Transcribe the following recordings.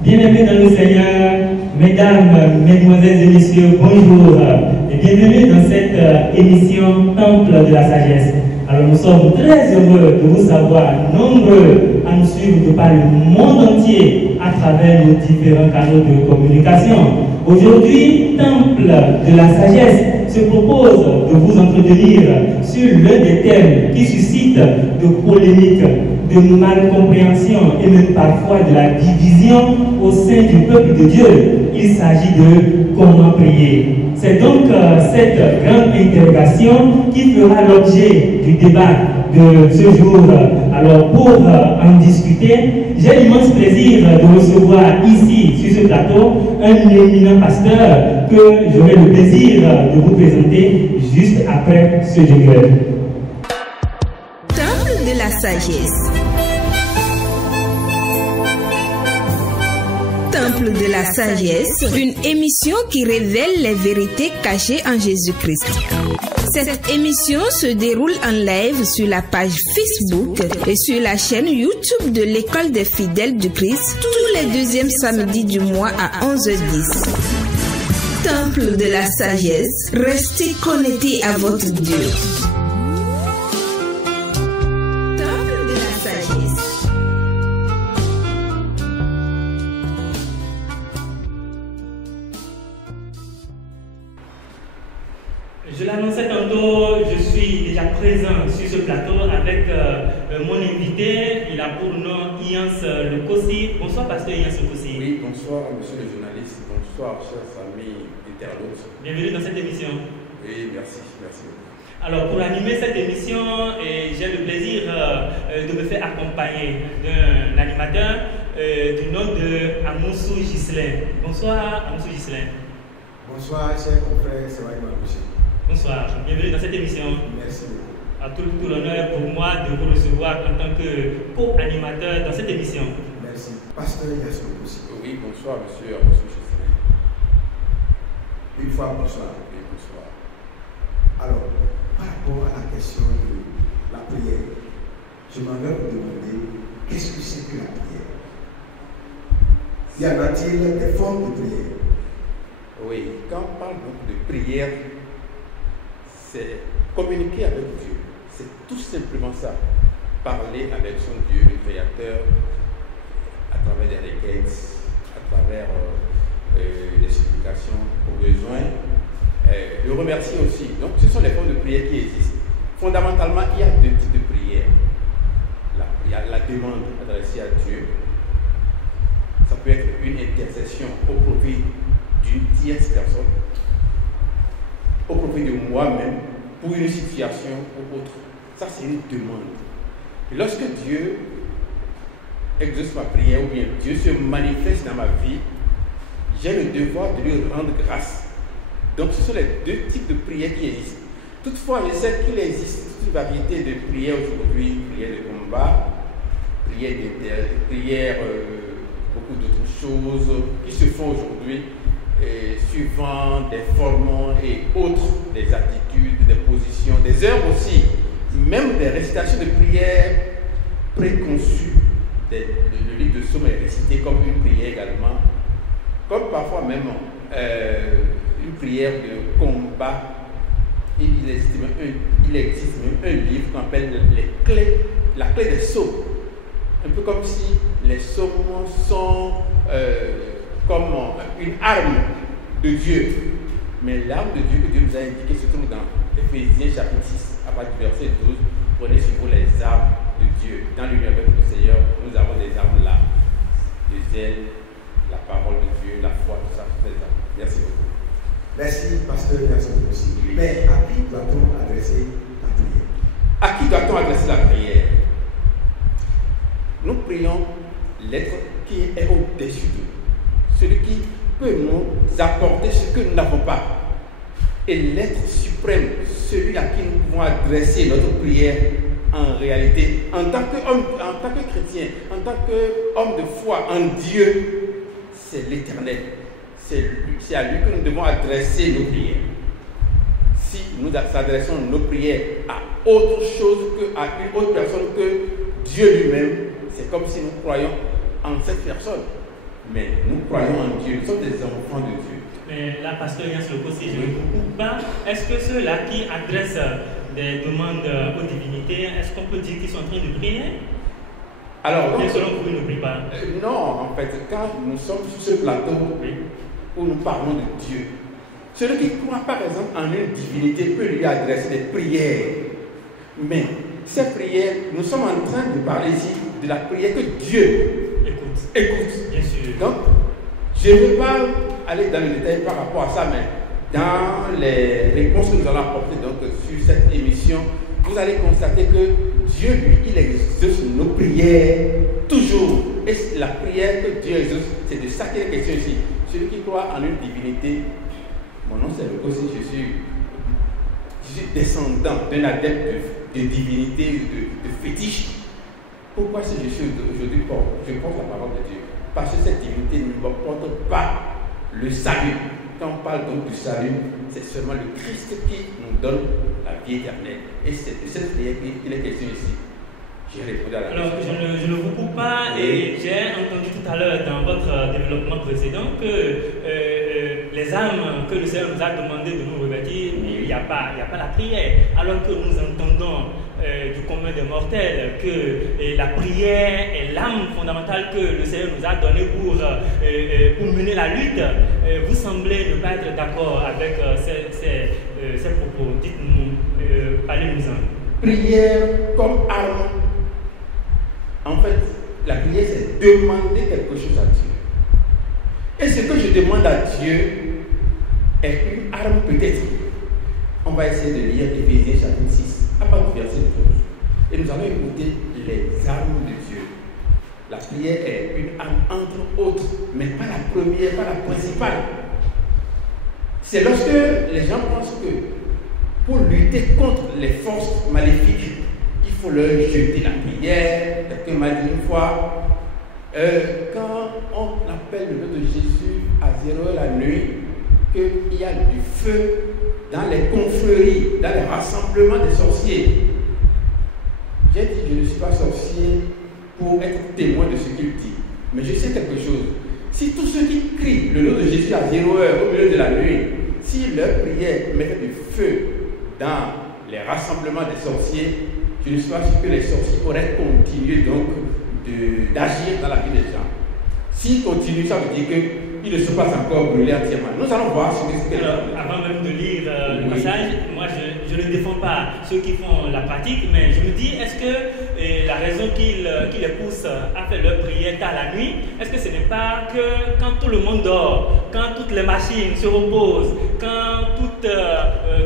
Bien-aimés dans le Seigneur, mesdames, mesdemoiselles et messieurs, bonjour et bienvenue dans cette émission Temple de la Sagesse. Alors nous sommes très heureux de vous savoir nombreux à nous suivre de par le monde entier à travers nos différents canaux de communication. Aujourd'hui, Temple de la Sagesse se propose de vous entretenir sur l'un des thèmes qui suscite de polémiques, de malcompréhension et même parfois de la division au sein du peuple de Dieu. Il s'agit de comment prier. C'est donc cette grande interrogation qui fera l'objet du débat de ce jour. Alors pour en discuter, j'ai l'immense plaisir de recevoir ici sur ce plateau un éminent pasteur que j'aurai le plaisir de vous présenter juste après ce jingle. Temple de la sagesse. Temple de la sagesse, une émission qui révèle les vérités cachées en Jésus-Christ. Cette émission se déroule en live sur la page Facebook et sur la chaîne YouTube de l'École des fidèles du Christ tous les deuxièmes samedis du mois à 11h10. Temple de la sagesse, restez connectés à votre Dieu. Je l'annonçais tantôt, je suis déjà présent sur ce plateau avec mon invité. Il a pour nom Iance Lekossi. Bonsoir, pasteur Iance Lekossi. Oui, bonsoir, monsieur le journaliste. Bonsoir, chers amis internautes. Bienvenue dans cette émission. Oui, merci, merci. Alors, pour animer cette émission, j'ai le plaisir de me faire accompagner d'un animateur du nom de Amoussou Ghislain. Bonsoir, Amoussou Ghislain. Bonsoir, chers confrères, c'est Maïma Boucher. Bonsoir, bienvenue dans cette émission. Merci beaucoup. À tout l'honneur pour moi de vous recevoir en tant que co-animateur dans cette émission. Merci. Pasteur Yassou aussi. Oui, bonsoir, monsieur Amoussou Ghislain. Une fois, bonsoir. Oui, bonsoir. Alors, par rapport à la question de la prière, je m'en vais vous demander qu'est-ce que c'est que la prière? Y en a-t-il des formes de prière? Oui, quand on parle donc de prière, c'est communiquer avec Dieu. C'est tout simplement ça. Parler avec son Dieu, le Créateur, à travers des requêtes, à travers des supplications aux besoins. Le remercier aussi. Donc, ce sont les formes de prière qui existent. Fondamentalement, il y a deux types de prières. Il y a la demande adressée à Dieu. Ça peut être une intercession au profit d'une tierce personne, au profit de moi-même, pour une situation ou autre. Ça, c'est une demande. Et lorsque Dieu exauce ma prière, ou bien Dieu se manifeste dans ma vie, j'ai le devoir de lui rendre grâce. Donc, ce sont les deux types de prières qui existent. Toutefois, je sais qu'il existe toute une variété de prières aujourd'hui, prières de combat, prières beaucoup d'autres choses qui se font aujourd'hui. Suivant des formats et autres, des attitudes, des positions, des heures aussi, même des récitations de prières préconçues. Le livre de Somme est récité comme une prière également, comme parfois même une prière de combat. Il existe même un livre qu'on appelle la clé des psaumes. Un peu comme si les psaumes sont comme une arme de Dieu. Mais l'arme de Dieu que Dieu nous a indiquée se trouve dans Éphésiens chapitre 6, à partir du verset 12. Prenez sur vous les armes de Dieu. Dans l'union avec le Seigneur, nous avons des armes là. Le zèle, la parole de Dieu, la foi, tout ça, toutes les armes. Merci beaucoup. Merci, pasteur Yassou aussi. Mais à qui doit-on adresser la prière? À qui doit-on adresser la prière? Nous prions l'être qui est au-dessus de nous. Celui qui peut nous apporter ce que nous n'avons pas. Et l'être suprême, celui à qui nous pouvons adresser notre prière en réalité, en tant qu'homme, en tant que chrétien, en tant qu'homme de foi en Dieu, c'est l'Éternel. C'est à lui que nous devons adresser nos prières. Si nous adressons nos prières à autre chose qu'à une autre personne que Dieu lui-même, c'est comme si nous croyons en cette personne. Mais nous croyons en Dieu, nous sommes des enfants de Dieu. Mais là, pasteur Yans Loko, si je ne me coupe pas, est-ce que ceux-là qui adressent des demandes aux divinités, est-ce qu'on peut dire qu'ils sont en train de prier? Alors, bien selon que vous ne priez pas. Non, en fait, quand nous sommes sur ce plateau où nous parlons de Dieu, celui qui croit par exemple en une divinité peut lui adresser des prières. Mais ces prières, nous sommes en train de parler ici de la prière que Dieu écoute. Bien sûr. Donc, je ne vais pas aller dans le détail par rapport à ça, mais dans les réponses que nous allons apporter donc, sur cette émission, vous allez constater que Dieu, lui, il exauce nos prières toujours. Et la prière que Dieu exauce, c'est de ça qu'il est question ici. Celui qui croit en une divinité, mon nom c'est Loko, je suis descendant d'un adepte de divinité, de fétiche. Pourquoi si je suis aujourd'hui je porte la parole de Dieu? Parce que cette divinité ne m'apporte pas le salut. Quand on parle donc du salut, c'est seulement le Christ qui nous donne la vie éternelle. Et c'est de cette prière qu'il est question ici. J'ai répondu à la question. Alors, je ne vous coupe pas, et j'ai entendu tout à l'heure dans votre développement précédent que les âmes que le Seigneur nous a demandé de nous revêtir, il n'y a pas la prière. Alors que nous entendons du commun des mortels que la prière est l'âme fondamentale que le Seigneur nous a donnée pour mener la lutte, vous semblez ne pas être d'accord avec ces propos. Dites-nous, parlez-nous-en. Prière comme arme. En fait, la prière, c'est demander quelque chose à Dieu. Et ce que je demande à Dieu est une arme peut-être. On va essayer de lire Éphésiens chapitre 6, à partir du verset 12. Et nous allons écouter les armes de Dieu. La prière est une arme entre autres, mais pas la première, pas la principale. C'est lorsque les gens pensent que pour lutter contre les forces maléfiques, il faut leur jeter la prière. Quelqu'un m'a dit une fois, quand on appelle le nom de Jésus à 0h la nuit, qu'il y a du feu dans les confréries, dans les rassemblements des sorciers. J'ai dit, je ne suis pas sorcier pour être témoin de ce qu'il dit, mais je sais quelque chose. Si tous ceux qui crient le nom de Jésus à 0h au milieu de la nuit, si leur prière met du feu dans les rassemblements des sorciers, je ne suis pas sûr que les sorciers pourraient continuer donc d'agir dans la vie des gens. S'ils continuent, ça veut dire qu'ils ne sont pas encore brûlés entièrement. Nous allons voir ce que c'est. Avant même de lire le passage, moi je ne défends pas ceux qui font la pratique, mais je me dis, est-ce que la raison qui les pousse à faire leur prière tard la nuit, est-ce que ce n'est pas que quand tout le monde dort, quand toutes les machines se reposent, quand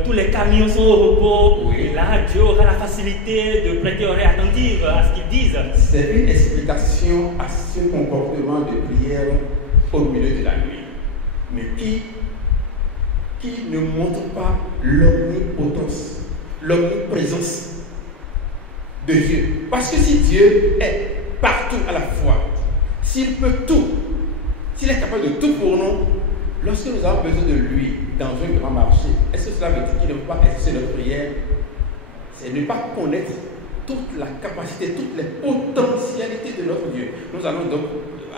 tous les camions sont au repos, là Dieu aura la facilité de prêter oreille attentive à ce qu'ils disent? C'est une explication à ce comportement de prière au milieu de la nuit, mais qui ne montre pas l'omnipotence, l'omniprésence de Dieu. Parce que si Dieu est partout à la fois, s'il peut tout, s'il est capable de tout pour nous, lorsque nous avons besoin de lui dans un grand marché, est-ce que cela veut dire qu'il ne peut pas exercer notre prière? C'est ne pas connaître toute la capacité, toutes les potentialités de notre Dieu. Nous allons donc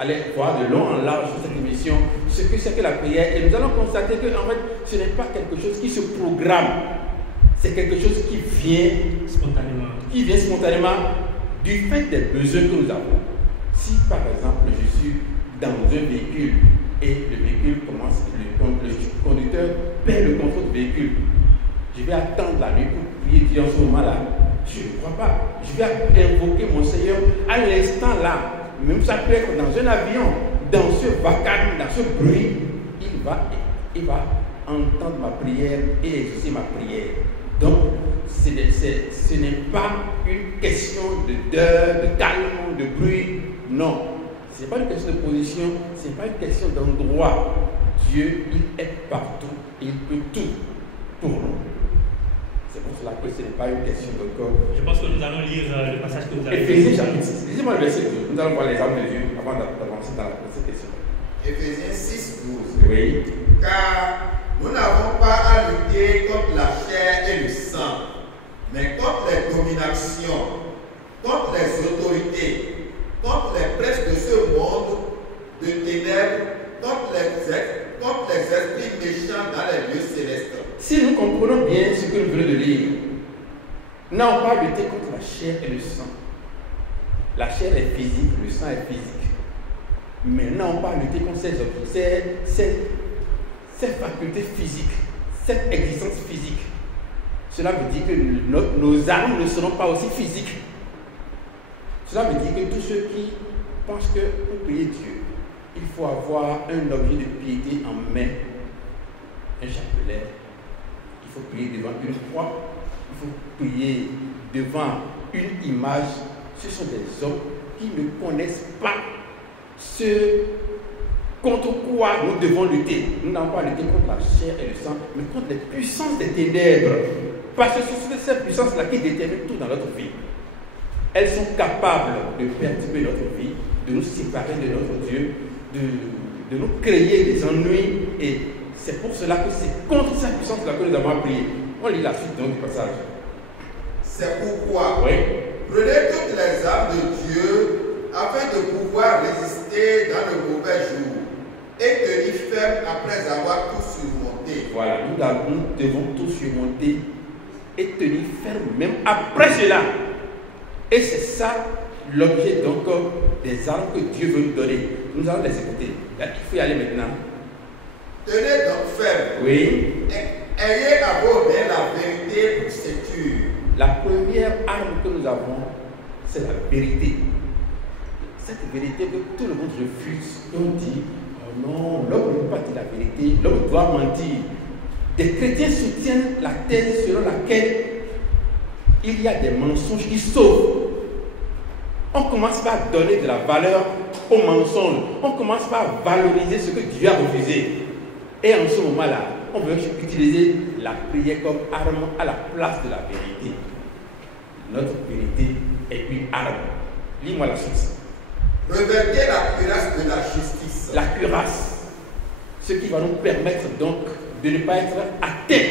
aller voir de long en large sur cette émission ce que c'est que la prière, et nous allons constater que en fait ce n'est pas quelque chose qui se programme, c'est quelque chose qui vient spontanément du fait des besoins que nous avons. Si par exemple je suis dans un véhicule et le véhicule commence, le conducteur perd le contrôle du véhicule, je vais attendre la nuit pour prier Dieu en ce moment-là? Je ne crois pas. Je vais invoquer mon Seigneur à l'instant là. Même ça peut être dans un avion, dans ce vacarme, dans ce bruit, il va entendre ma prière et exaucer ma prière. Donc, ce n'est pas une question d'heure, de calme, de bruit. Non. Ce n'est pas une question de position, ce n'est pas une question d'endroit. Dieu, il est partout, il peut tout pour nous. C'est pour cela que ce n'est pas une question de corps. Je pense que nous allons lire le passage que vous avez Éphésiens chapitre 6. Lisez-moi le verset 12. Nous allons voir les armes de Dieu avant d'avancer dans cette question. Éphésiens 6, 12. Oui. Car nous n'avons pas à lutter contre la chair et le sang, mais contre les dominations, contre les autorités, contre les princes de ce monde de ténèbres comprenons bien ce que nous venons de lire. Non, on va lutter contre la chair et le sang. La chair est physique, le sang est physique. Maintenant, on va lutter contre ces objets, ces facultés physiques, cette existence physique. Cela veut dire que nos armes ne seront pas aussi physiques. Cela veut dire que tous ceux qui pensent que pour prier Dieu, il faut avoir un objet de piété en main, un chapelet, il faut prier devant une croix, il faut prier devant une image. Ce sont des hommes qui ne connaissent pas ce contre quoi nous devons lutter. Nous n'avons pas lutter contre la chair et le sang, mais contre les puissances des ténèbres. Parce que ce sont ces puissances-là qui déterminent tout dans notre vie. Elles sont capables de perturber notre vie, de nous séparer de notre Dieu, de nous créer des ennuis. Et c'est pour cela que c'est contre cette puissance-là que nous avons prié. On lit la suite donc du passage. C'est pourquoi oui. Prenez toutes les armes de Dieu afin de pouvoir résister dans le mauvais jour et tenir ferme après avoir tout surmonté. Voilà, nous devons tout surmonter et tenir ferme même après cela. Et c'est ça l'objet donc des armes que Dieu veut nous donner. Nous allons les écouter. Il faut y aller maintenant. Tenez donc ferme. Oui. Ayez à vos mains la vérité pour ceinture. La première arme que nous avons, c'est la vérité. Cette vérité que tout le monde refuse. On dit, oh non, l'homme ne peut pas dire la vérité, l'homme doit mentir. Des chrétiens soutiennent la thèse selon laquelle il y a des mensonges qui sauvent. On commence par donner de la valeur aux mensonges. On commence par valoriser ce que Dieu a refusé. Et en ce moment-là, on veut utiliser la prière comme arme à la place de la vérité. Notre vérité est une arme. Lis-moi la suite. Revêtez la cuirasse de la justice. La cuirasse, ce qui va nous permettre donc de ne pas être atteints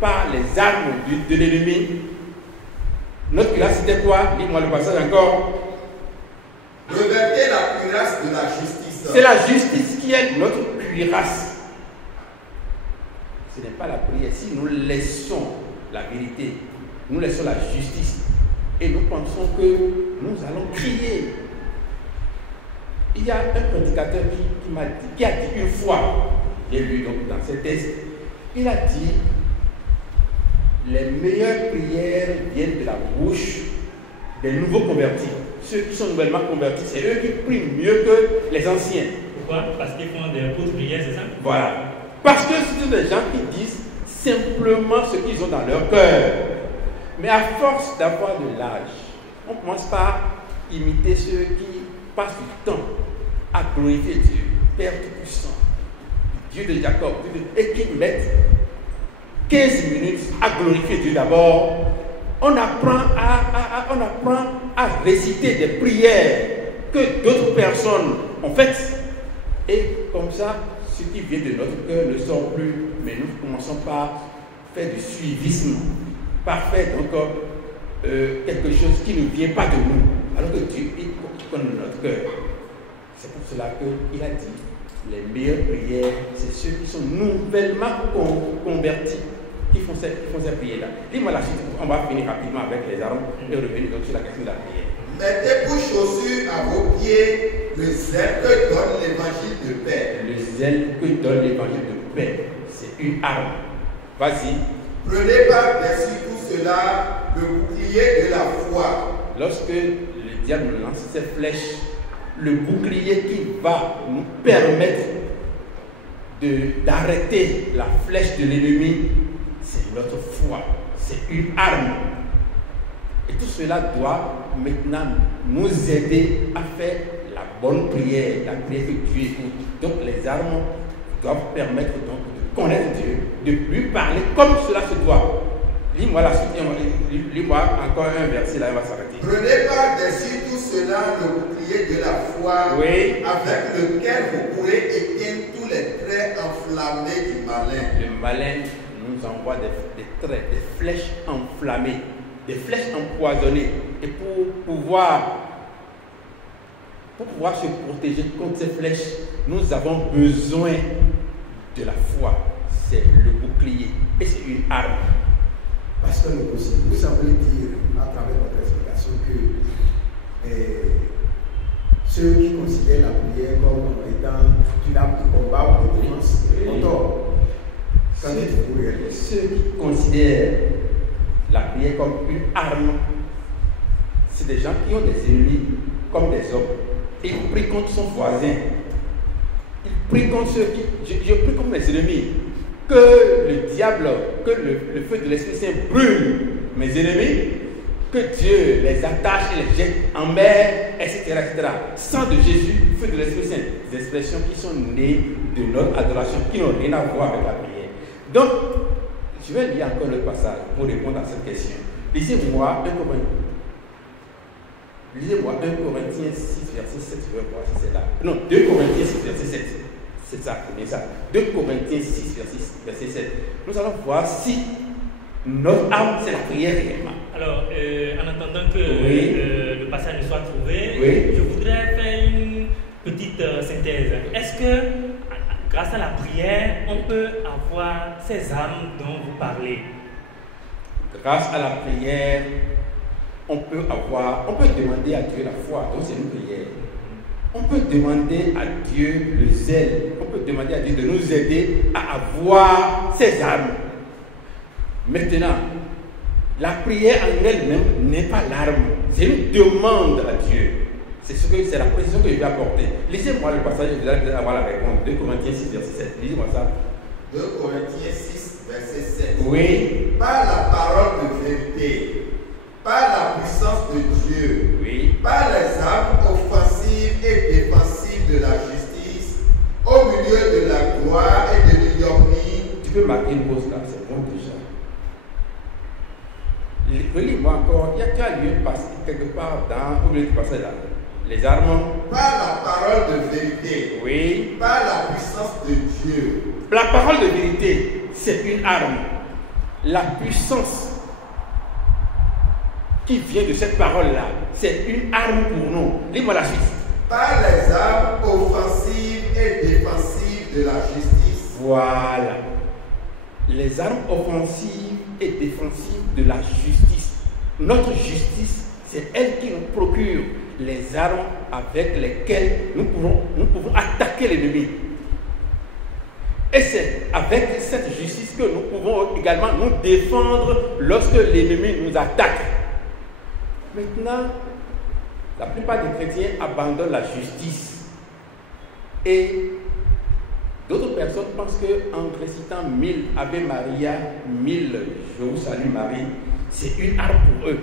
par les armes de l'ennemi. Notre cuirasse, c'était quoi? Lis-moi le passage encore. Revêtez la cuirasse de la justice. C'est la justice qui est notre cuirasse. Ce n'est pas la prière. Si nous laissons la vérité, nous laissons la justice et nous pensons que nous allons crier. Il y a un prédicateur qui a dit une fois, j'ai lu donc dans ces textes, il a dit les meilleures prières viennent de la bouche des nouveaux convertis. Ceux qui sont nouvellement convertis, c'est eux qui prient mieux que les anciens. Pourquoi? Parce qu'ils font des courtes prières, c'est ça? Voilà. Parce que ce sont des gens qui disent simplement ce qu'ils ont dans leur cœur. Mais à force d'avoir de l'âge, on commence par imiter ceux qui passent du temps à glorifier Dieu, Père Tout-Puissant, Dieu de Jacob, et qui mettent 15 minutes à glorifier Dieu d'abord. On apprend à réciter des prières que d'autres personnes ont faites. Et comme ça, ce qui vient de notre cœur ne sort plus, mais nous commençons par faire du suivisme, par faire donc quelque chose qui ne vient pas de nous, alors que Dieu connaît notre cœur. C'est pour cela qu'il a dit, les meilleures prières, c'est ceux qui sont nouvellement convertis, qui font ces prières-là. Dis-moi la suite, on va finir rapidement avec les armes et revenir donc sur la question de la prière. Mettez pour chaussures à vos pieds le zèle que donne l'évangile de paix. Le zèle que donne l'évangile de paix, c'est une arme. Vas-y. Prenez par-dessus tout cela le bouclier de la foi. Lorsque le diable lance ses flèches, le bouclier qui va nous permettre d'arrêter la flèche de l'ennemi, c'est notre foi. C'est une arme. Et tout cela doit maintenant nous aider à faire la bonne prière, la prière que Dieu écoute. Donc les armes doivent permettre donc de connaître Dieu, de lui parler comme cela se doit. Lis-moi la suite, lis-moi encore un verset là, on va s'arrêter. Prenez par-dessus tout cela le bouclier de la foi, oui, avec lequel vous pourrez éteindre tous les traits enflammés du malin. Le malin nous envoie des traits, des flèches enflammées, des flèches empoisonnées. Et pour pouvoir se protéger contre ces flèches, nous avons besoin de la foi. c'est le bouclier et c'est une arme. Pasteur Lekosi, vous semblez dire à travers votre explication que ceux qui considèrent la prière comme étant une arme de combat ou de défense ont tort. Qu'en dites-vous réellement? Ceux qui considèrent la prière comme une arme, c'est des gens qui ont des ennemis comme des hommes. Ils prient contre son voisin. Ils prient contre ceux qui... Je prie contre mes ennemis. Que le diable, que le feu de l'Esprit Saint brûle mes ennemis, que Dieu les attache et les jette en mer, etc., etc. Sang de Jésus, feu de l'Esprit Saint, des expressions qui sont nées de notre adoration, qui n'ont rien à voir avec la prière. Donc, je vais lire encore le passage pour répondre à cette question. Lisez-moi 1 Corinthiens 6, verset 7, je vais voir si c'est là. Non, 2 Corinthiens 6, verset 7. C'est ça, c'est bien ça. 2 Corinthiens 6, verset 7. Nous allons voir si notre arme, c'est la prière réellement. Alors, en attendant que le passage soit trouvé, je voudrais faire une petite synthèse. Est-ce que, grâce à la prière, on peut avoir ces armes dont vous parlez? Grâce à la prière, on peut demander à Dieu la foi, donc c'est une prière. On peut demander à Dieu le zèle, on peut demander à Dieu de nous aider à avoir ces armes. Maintenant, la prière en elle-même n'est pas l'arme, c'est une demande à Dieu. C'est la position que je vais apporter. Lisez-moi le passage, vous allez avoir la réponse. 2 Corinthiens 6, verset 7. Lisez-moi ça. 2 Corinthiens 6, verset 7. Oui. Par la parole de vérité, par la puissance de Dieu, par les armes offensives et défensives de la justice, au milieu de la gloire et de l'ignominie. Tu peux marquer une pause là, c'est bon déjà. Relis-moi encore, il y a qu'un lieu quelque part au milieu du passage là. Les armes. Par la parole de vérité. Oui. Par la puissance de Dieu. La parole de vérité, c'est une arme. La puissance qui vient de cette parole-là, c'est une arme pour nous. Lis-moi la suite. Par les armes offensives et défensives de la justice. Voilà. Les armes offensives et défensives de la justice. Notre justice, c'est elle qui nous procure les armes avec lesquelles nous pouvons attaquer l'ennemi. Et c'est avec cette justice que nous pouvons également nous défendre lorsque l'ennemi nous attaque. Maintenant, la plupart des chrétiens abandonnent la justice. Et d'autres personnes pensent qu'en récitant 1000 Ave Maria, 1000 Je vous salue Marie, c'est une arme pour eux.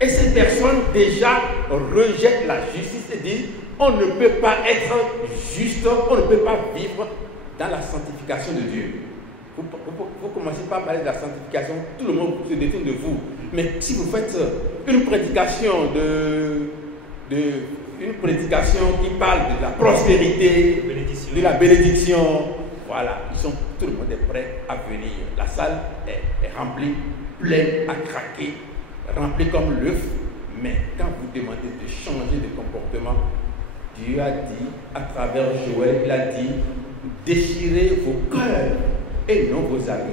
Et ces personnes déjà rejettent la justice et disent on ne peut pas être juste, on ne peut pas vivre dans la sanctification de Dieu. Vous commencez par parler de la sanctification, tout le monde se détourne de vous. Mais si vous faites une prédication qui parle de la prospérité, de la bénédiction, voilà, tout le monde est prêt à venir. La salle est remplie, pleine à craquer, remplie comme l'œuf. Mais quand vous demandez de changer de comportement, Dieu a dit, à travers Joël, il a dit, déchirez vos cœurs et non vos habits.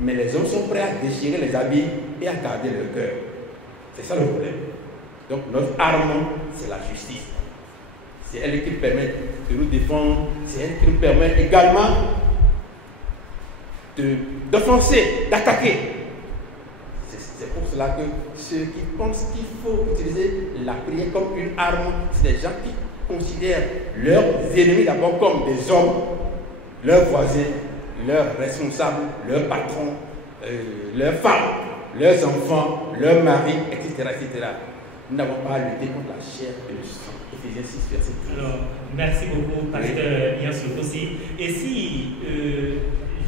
Mais les hommes sont prêts à déchirer les habits et à garder leur cœur. C'est ça le problème. Donc notre arme, c'est la justice. C'est elle qui permet de nous défendre. C'est elle qui nous permet également d'offenser, d'attaquer. C'est pour cela que ceux qui pensent qu'il faut utiliser la prière comme une arme, c'est des gens qui considèrent leurs ennemis d'abord comme des hommes, leurs voisins, leurs responsables, leurs patrons, leurs femmes, leurs enfants, leurs maris, etc., etc. Nous n'avons pas à lutter contre la chair et le sang. Éphésiens 6, verset 12. Alors, merci beaucoup, pasteur Yann aussi. Et si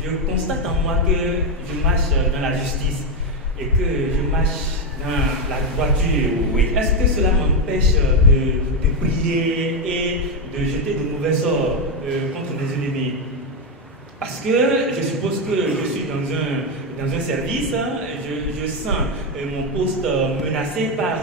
je constate en moi que je marche dans la justice et que je marche dans la droiture, est-ce que cela m'empêche de prier et de jeter de mauvais sorts contre mes ennemis? Parce que je suppose que je suis dans dans un service, je sens mon poste menacé par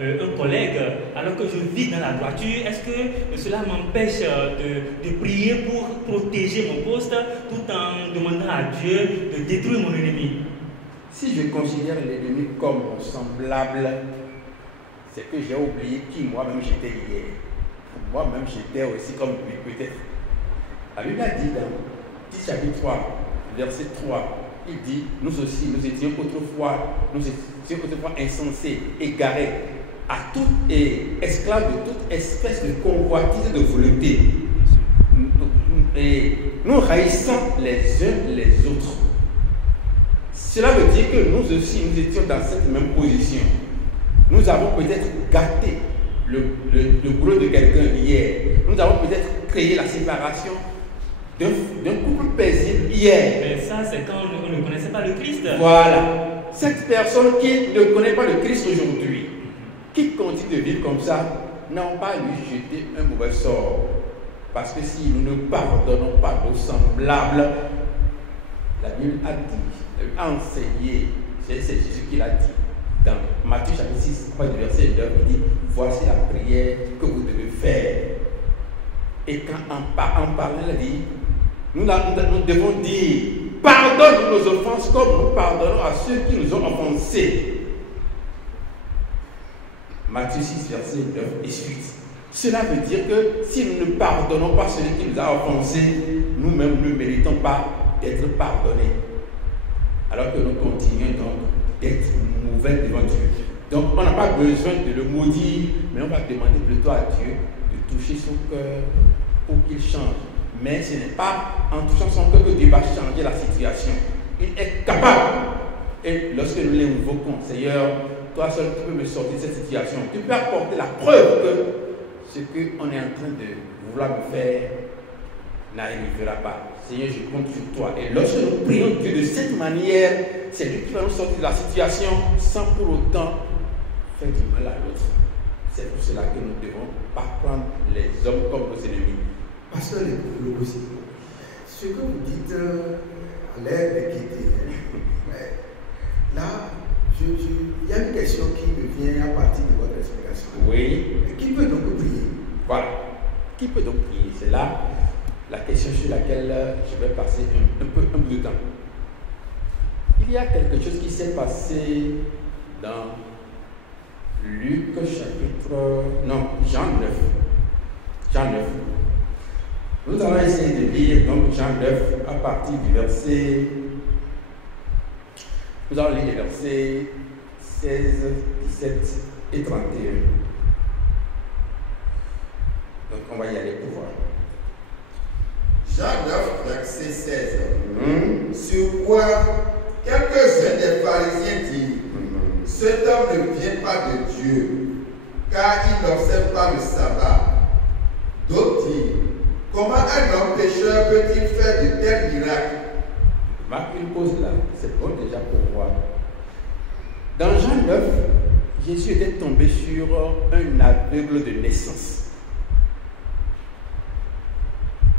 un collègue alors que je vis dans la droiture, est-ce que cela m'empêche de prier pour protéger mon poste tout en demandant à Dieu de détruire mon ennemi? Si je considère l'ennemi comme mon semblable, c'est que j'ai oublié qui moi-même j'étais hier. Moi-même j'étais aussi comme lui peut-être. La Bible a dit dans Tite chapitre 3, verset 3, il dit, nous aussi, nous étions autrefois insensés, égarés, à toute et esclaves de toute espèce de convoitise de volonté. Et nous haïssons les uns les autres. Cela veut dire que nous aussi, nous étions dans cette même position. Nous avons peut-être gâté le boulot de quelqu'un hier. Nous avons peut-être créé la séparation d'un couple paisible hier. Mais ça, c'est quand on ne connaissait pas le Christ. Voilà. Cette personne qui ne connaît pas le Christ aujourd'hui, qui continue de vivre comme ça, n'ont pas lui jeté un mauvais sort. Parce que si nous ne pardonnons pas nos semblables, la Bible a dit, a enseigné, c'est Jésus qui l'a dit. Dans Matthieu chapitre 6, verset 9, il dit, voici la prière que vous devez faire. Et quand en parlant, il dit, nous devons dire, pardonne nos offenses comme nous pardonnons à ceux qui nous ont offensés. Matthieu 6, verset 9 et suite. Cela veut dire que si nous ne pardonnons pas celui qui nous a offensés, nous-mêmes ne méritons pas d'être pardonnés. Alors que nous continuons donc d'être mauvais devant Dieu. Donc on n'a pas besoin de le maudire, mais on va demander plutôt à Dieu de toucher son cœur pour qu'il change. Mais ce n'est pas en touchant son cœur que Dieu va changer la situation. Il est capable. Et lorsque nous l'invoquons, Seigneur, toi seul tu peux me sortir de cette situation. Tu peux apporter la preuve que ce qu'on est en train de vouloir me faire n'arrivera pas. Seigneur, je compte sur toi. Et lorsque nous prions Dieu de cette manière, c'est lui qui va nous sortir de la situation sans pour autant faire du mal à l'autre. C'est pour cela que nous ne devons pas prendre les hommes comme nos ennemis. Pasteur le aussi, ce que vous dites a l'air d'inquiéter. Là, il y a une question qui me vient à partir de votre explication. Oui. Qui peut donc prier? Voilà. Qui peut donc prier? C'est là la question sur laquelle je vais passer un peu de temps. Il y a quelque chose qui s'est passé dans Jean 9. Jean 9. Nous allons essayer de lire donc Jean 9 à partir du verset. Nous allons lire les versets 16, 17 et 31. Donc on va y aller pour voir. Jean 9, verset 16. Sur quoi quelques-uns des pharisiens disent, cet homme ne vient pas de Dieu, car il n'observe pas le sabbat. D'autres disent, comment un homme pécheur peut-il faire de tels miracles? Marc une pause là, c'est bon déjà pour voir. Dans Jean 9, Jésus était tombé sur un aveugle de naissance.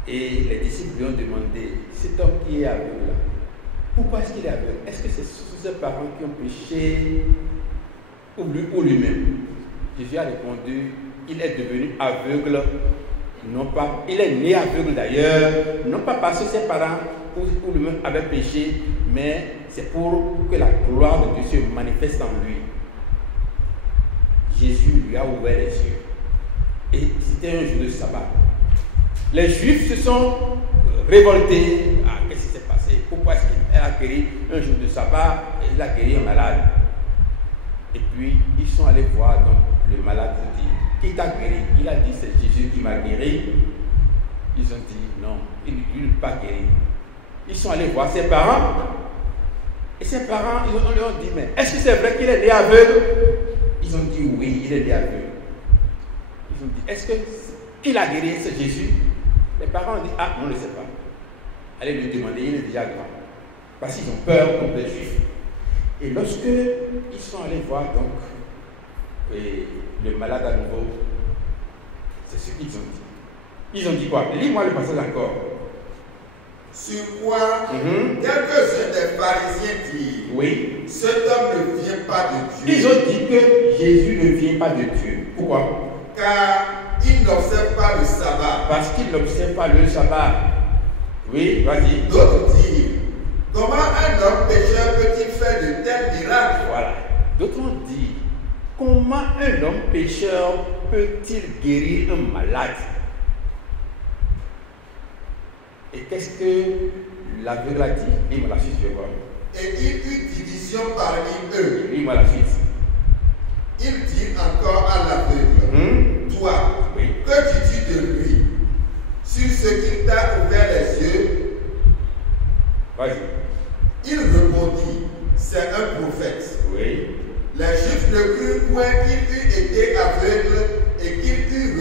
Et les disciples lui ont demandé, cet homme qui est aveugle là, pourquoi est-ce qu'il est aveugle? Est-ce que c'est ses parents qui ont péché ou lui-même? Jésus a répondu, il est devenu aveugle, non pas, il est né aveugle d'ailleurs, non pas parce que ses parents ou lui-même avaient péché, mais c'est pour que la gloire de Dieu se manifeste en lui. Jésus lui a ouvert les yeux. Et c'était un jour de sabbat. Les Juifs se sont révoltés. Ah, qu'est-ce qui s'est passé? Pourquoi est-ce qu'il a guéri un jour de sabbat et il a guéri un malade? Et puis, ils sont allés voir donc le malade. Ils dit, qui t'a guéri? Il a dit, c'est Jésus qui m'a guéri. Ils ont dit, non, il ne l'a pas guéri. Ils sont allés voir ses parents. Et ses parents, ils leur ont dit, mais est-ce que c'est vrai qu'il est né aveugle? Ils ont dit, oui, il est né aveugle. Ils ont dit, est-ce que qui l'a guéri, c'est Jésus? Les parents ont dit, ah, on ne le sait pas. Allez lui demander, il est déjà grand. Parce qu'ils ont peur contre les Juifs. Et lorsque ils sont allés voir donc le malade à nouveau, c'est ce qu'ils ont dit. Ils ont dit quoi? Lis-moi le passage encore. Sur quoi quelques-uns des pharisiens disent, Oui. cet homme ne vient pas de Dieu. Ils ont dit que Jésus ne vient pas de Dieu. Pourquoi? Car il n'observe pas le sabbat. Parce qu'il n'observe pas le sabbat. Oui, vas-y. D'autres disent, comment un homme pécheur peut-il faire de tels miracles? Voilà. D'autres ont dit, comment un homme pécheur peut-il guérir un malade? Et qu'est-ce que l'aveugle a dit? Lis-moi la suite, je vais voir. Et il eut division parmi eux. Lis-moi la suite. Il dit encore à l'aveugle, toi, Oui. que dis-tu de lui? Sur ce qu'il t'a ouvert les yeux? Vas-y. Il répondit, c'est un prophète. Oui. Les Juifs ne crurent point qu'il eût été aveugle et qu'il eût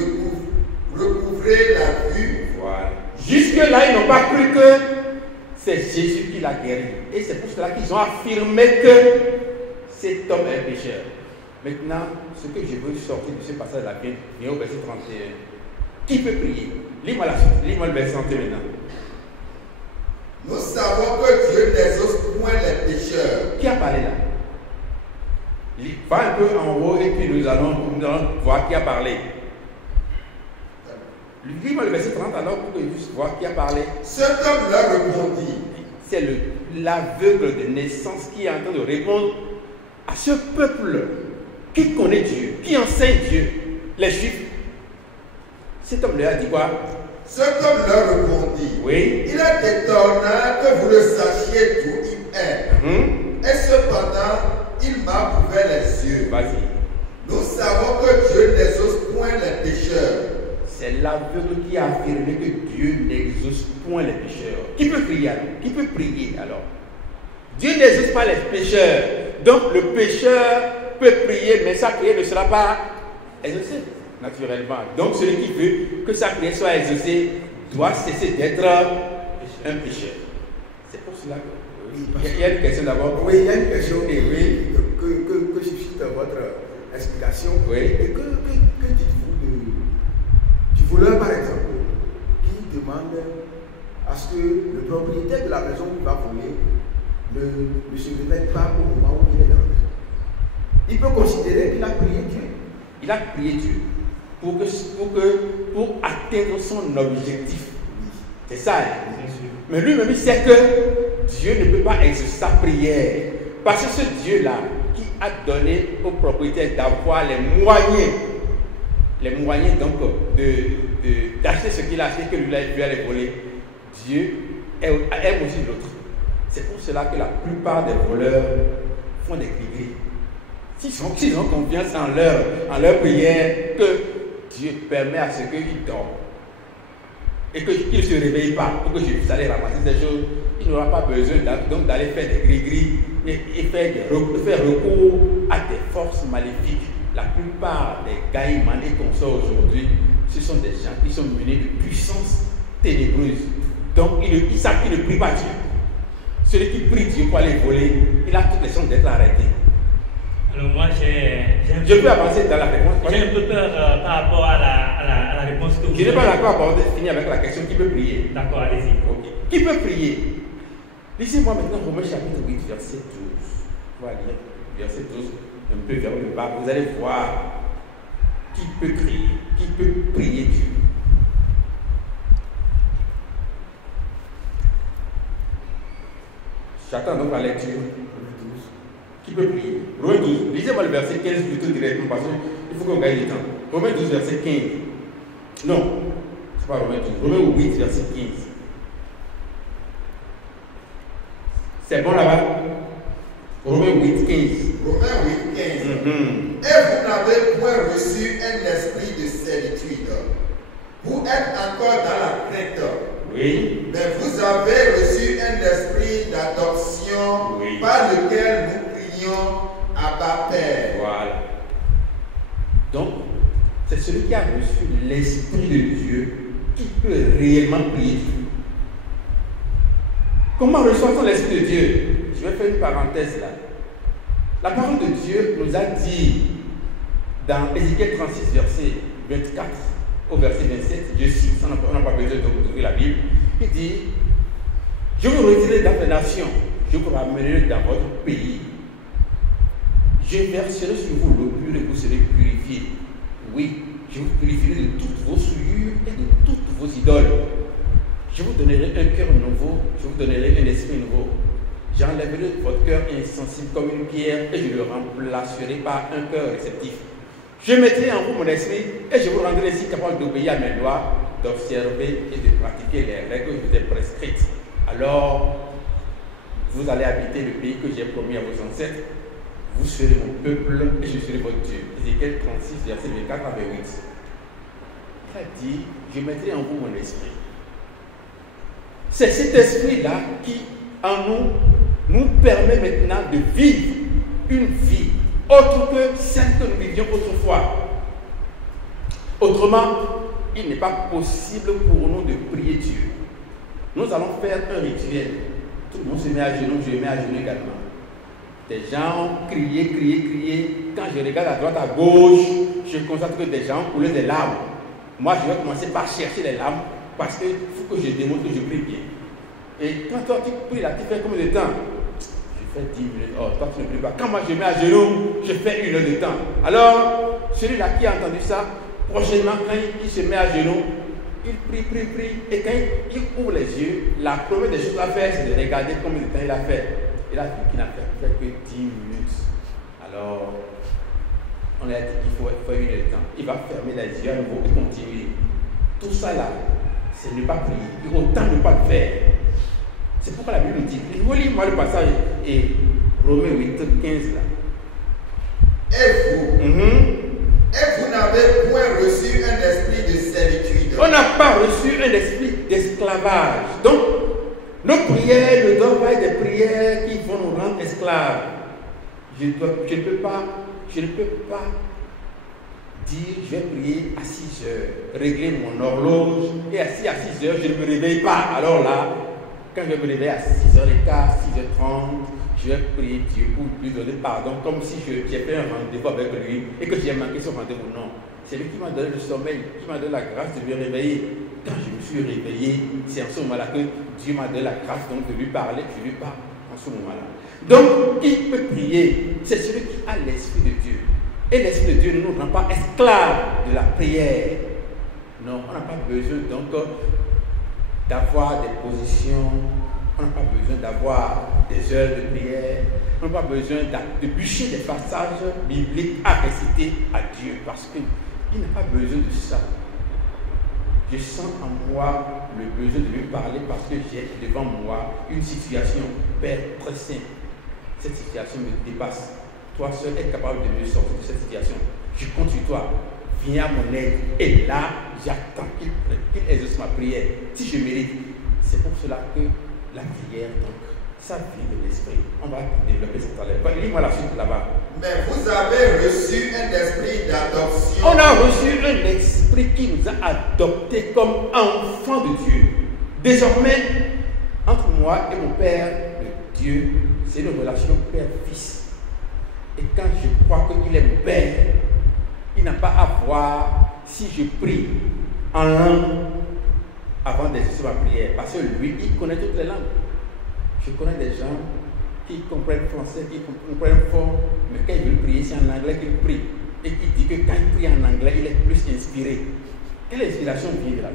recouvré la vue. Voilà. Jusque-là, ils n'ont pas cru que c'est Jésus qui l'a guéri. Et c'est pour cela qu'ils ont affirmé que cet homme est pécheur. Maintenant, ce que je veux sortir de ce passage là, vient au verset 31. Qui peut prier? Lis-moi la suite. Lis-moi le verset 31 maintenant. Nous savons que Dieu n'exauce point les pécheurs. Qui a parlé là? Va un peu en haut et puis nous allons voir qui a parlé. Lis-moi le verset 30 alors pour que je puisse voir qui a parlé. Cet homme leur répondit. C'est l'aveugle de naissance qui est en train de répondre à ce peuple qui connaît Dieu, qui enseigne Dieu, les Juifs. Cet homme leur a dit quoi? Cet homme leur répondit. Oui. Il est étonnant que vous ne sachiez d'où il est. Et cependant, il m'a ouvert les yeux. Vas-y. Nous savons que Dieu n'exauce point les pécheurs. C'est l'aveugle qui a affirmé que Dieu n'exauce point les pécheurs. Qui peut prier alors? Qui peut prier alors? Dieu n'exauce pas les pécheurs. Donc le pécheur peut prier, mais sa prière ne sera pas exaucée, naturellement. Donc celui qui veut que sa prière soit exaucée doit cesser d'être un pécheur. C'est pour cela que... Il y a une question d'abord. Oui, il y a une question oui. que suscite votre explication. Oui. Et que dites-vous du voleur, par exemple, qui demande à ce que le propriétaire de la maison où il va voler ne se réveille pas au moment où il est dans la maison? Il peut considérer qu'il a prié Dieu. Il a prié Dieu pour atteindre son objectif. C'est ça. Mais lui-même, il sait que Dieu ne peut pas exaucer sa prière. Parce que ce Dieu-là, qui a donné au propriétaire d'avoir les moyens donc d'acheter ce qu'il a acheté, que lui allait voler, Dieu aime aussi l'autre. C'est pour cela que la plupart des voleurs font des gris-gris. S'ils ont confiance en leur prière, que Dieu permet à ce qu'ils dorment et qu'ils ne se réveillent pas pour que je puisse aller ramasser ces choses, il n'aura pas besoin donc d'aller faire des gris-gris et faire recours à des forces maléfiques. La plupart des gaïmanés qu'on sort aujourd'hui, ce sont des gens qui sont menés de puissance ténébreuse. Donc ils savent qu'ils ne prient pas Dieu. Celui qui prie Dieu pour aller voler, il a toutes les chances d'être arrêté. Alors moi, je peux avancer dans la réponse. J'ai un peu peur par rapport à la réponse que vous avez. Je n'ai pas d'accord à finir avec la question qui peut prier. D'accord, allez-y. Okay. Qui peut prier? Lisez-moi maintenant Romains chapitre 8, verset 12. On va lire verset 12, un peu vers le bas. Vous allez voir qui peut crier, qui peut prier Dieu. J'attends donc la lecture. Qui peut prier? Romains 12. Lisez-moi le verset 15 plutôt directement parce qu'il faut qu'on gagne du temps. Romains 12, verset 15. Non, c'est pas Romains 12. Romains 8, verset 15. C'est bon là-bas? Romains 8, 15. Romains 8, 15. Et vous n'avez point reçu un esprit de servitude. Vous êtes encore dans la crainte. Oui. Mais vous avez reçu un esprit d'adoption par lequel nous prions Abba Père. Voilà. Donc, c'est celui qui a reçu l'Esprit de Dieu qui peut réellement prier Dieu. Comment reçoit-on l'Esprit de Dieu? Je vais faire une parenthèse là. La parole de Dieu nous a dit dans Ézéchiel 36, verset 24 au verset 27, je cite, on n'a pas besoin d'ouvrir la Bible, il dit, Je vous retirerai dans les nations, je vous ramènerai dans votre pays. Je verserai sur vous l'eau pure et vous serez purifiés. Oui, je vous purifierai de toutes vos souillures et de toutes vos idoles. Je vous donnerai un cœur nouveau, je vous donnerai un esprit nouveau. J'enlèverai votre cœur insensible comme une pierre et je le remplacerai par un cœur réceptif. Je mettrai en vous mon esprit et je vous rendrai ainsi capable d'obéir à mes lois, d'observer et de pratiquer les règles que je vous ai prescrites. Alors, vous allez habiter le pays que j'ai promis à vos ancêtres. Vous serez mon peuple et je serai votre Dieu. Ézéchiel 36, verset 24 à 28. Il a dit, je mettrai en vous mon esprit. C'est cet esprit-là qui, en nous permet maintenant de vivre une vie autre que celle que nous vivions autrefois. Autrement, il n'est pas possible pour nous de prier Dieu. Nous allons faire un rituel. Tout le monde se met à genoux, je me mets à genoux également. Des gens criaient. Quand je regarde à droite, à gauche, je constate que des gens coulaient des larmes. Moi, je vais commencer par chercher les larmes parce qu'il faut que je démontre que je prie bien. Et quand toi tu pries là, tu fais combien de temps? Je fais 10 minutes. Oh, toi tu ne pries pas. Quand moi je mets à genoux, je fais 1 heure de temps. Alors, celui-là qui a entendu ça, prochainement, quand il se met à genoux, il prie. Et quand il ouvre les yeux, la première des choses à faire, c'est de regarder combien de temps il a fait. Il a vu qu'il n'a fait que 10 minutes. Alors, on a dit qu'il faut 1 heure de temps. Il va fermer les yeux à nouveau et continuer. Tout ça là, c'est ne pas prier. Il faut autant ne pas le faire. C'est pourquoi la Bible nous dit, relis-moi le passage et Romains 8, 15 là. Et vous n'avez point reçu un esprit de servitude. On n'a pas reçu un esprit d'esclavage. Donc, nos prières ne doivent pas être des prières qui vont nous rendre esclaves. Je ne peux pas dire, je vais prier à 6 heures, régler mon horloge, et assis à 6 heures, je ne me réveille pas. Alors là, quand je me réveille à 6h15, 6h30, je vais prier Dieu pour lui donner pardon, comme si j'ai fait un rendez-vous avec lui et que j'ai manqué ce rendez-vous. Non. C'est lui qui m'a donné le sommeil, qui m'a donné la grâce de me réveiller. Quand je me suis réveillé, c'est en ce moment-là que Dieu m'a donné la grâce donc, de lui parler. Je lui parle en ce moment-là. Donc, qui peut prier? C'est celui qui a l'Esprit de Dieu. Et l'Esprit de Dieu ne nous rend pas esclaves de la prière. Non, on n'a pas besoin donc d'avoir des positions, on n'a pas besoin d'avoir des heures de prière, on n'a pas besoin de bûcher des passages bibliques à réciter à Dieu parce qu'il n'a pas besoin de ça. Je sens en moi le besoin de lui parler parce que j'ai devant moi une situation, Père, très simple. Cette situation me dépasse. Toi seul es capable de me sortir de cette situation. Je compte sur toi. Viens à mon aide. Et là, j'attends qu'il exauce ma prière. Si je mérite, c'est pour cela que la prière, donc, ça vient de l'esprit. On va développer cette talent. Lis-moi la suite là-bas. Mais vous avez reçu un esprit d'adoption. On a reçu un esprit qui nous a adoptés comme enfants de Dieu. Désormais, entre moi et mon Père, le Dieu, c'est une relation père-fils. Et quand je crois qu'il est mon Père, il n'a pas à voir si je prie en langue avant d'exercer ma prière. Parce que lui, il connaît toutes les langues. Je connais des gens qui comprennent français, qui comprennent fort, mais quand ils veulent prier, c'est en anglais qu'ils prient. Et il dit que quand il prie en anglais, il est plus inspiré. Quelle inspiration vient de là?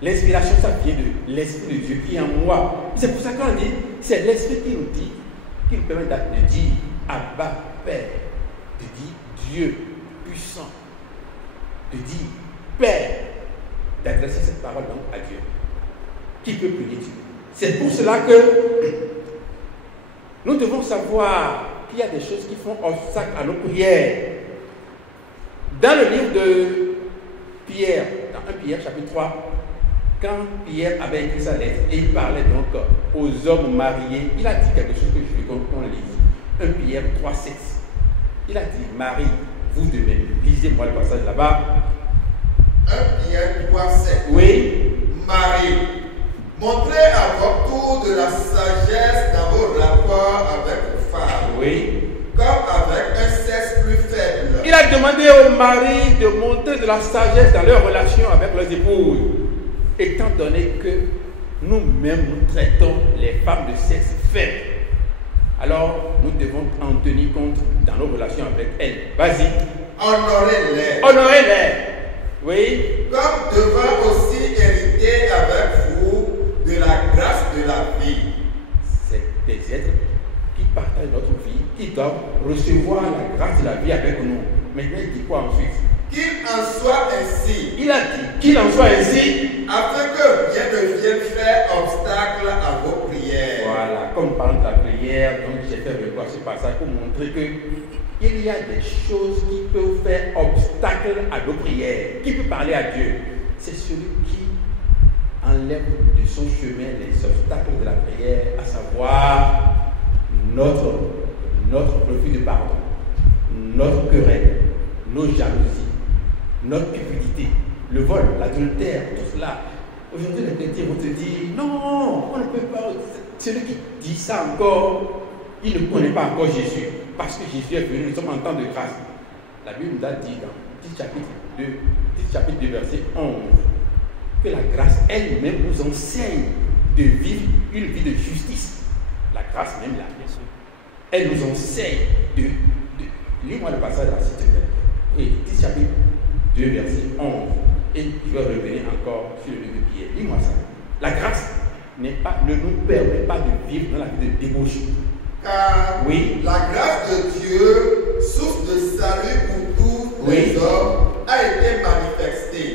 L'inspiration, ça vient de l'Esprit de Dieu qui est en moi. C'est pour ça qu'on dit, c'est l'Esprit qui nous dit, qui nous permet de dire Abba, Père, de dire Dieu puissant, de dire Père, d'adresser cette parole donc à Dieu. Qui peut prier Dieu? C'est pour cela que nous devons savoir qu'il y a des choses qui font obstacle à nos prières. Dans le livre de Pierre, dans 1 Pierre chapitre 3, quand Pierre avait écrit sa lettre et il parlait donc aux hommes mariés, il a dit quelque chose que je veux qu'on lise. 1 Pierre 3, 7. Il a dit, Marie, vous devez, lisez-moi le passage là-bas. 1 Pierre 3, 7. Oui. Marie, montrez à votre tour de la sagesse dans vos rapports avec vos femmes. Oui. Comme avec un sexe plus faible. Il a demandé aux maris de montrer de la sagesse dans leurs relations avec leurs épouses. Étant donné que nous-mêmes nous traitons les femmes de sexe faible. Alors, nous devons en tenir compte dans nos relations avec elles. Vas-y. Honorez-les. Honorez-les. Oui. Comme devant aussi hériter avec vous de la grâce de la vie. C'est des êtres qui partagent notre vie, qui doivent recevoir la grâce de la vie avec nous. Maintenant, il dit quoi ensuite? Qu'il en soit ainsi. Il a dit qu'il en soit ainsi. Afin que rien ne vienne faire obstacle à vos prières. Voilà, comme parlant de la prière, donc j'ai fait revoir ce passage pour montrer qu'il y a des choses qui peuvent faire obstacle à nos prières. Qui peut parler à Dieu? C'est celui qui enlève de son chemin les obstacles de la prière, à savoir notre refus de pardon, notre querelle, nos jalousies, notre cupidité, le vol, l'adultère, tout cela. Aujourd'hui, les chrétiens vont te dire non, on ne peut pas. Celui qui dit ça encore, il ne connaît pas encore Jésus. Parce que Jésus est venu, nous sommes en temps de grâce. La Bible nous a dit dans 10 chapitre 2, verset 11, que la grâce elle-même nous enseigne de vivre une vie de justice. La grâce même là, bien sûr. Elle nous enseigne de lis-moi le passage là, s'il te plaît. Et 10 chapitre 2, verset 11. Et je vais revenir encore sur le livre de Pierre. Lis-moi ça. La grâce ne nous permet pas de vivre dans la vie de débauche. Car oui, la grâce de Dieu, source de salut pour tous les hommes, a été manifestée.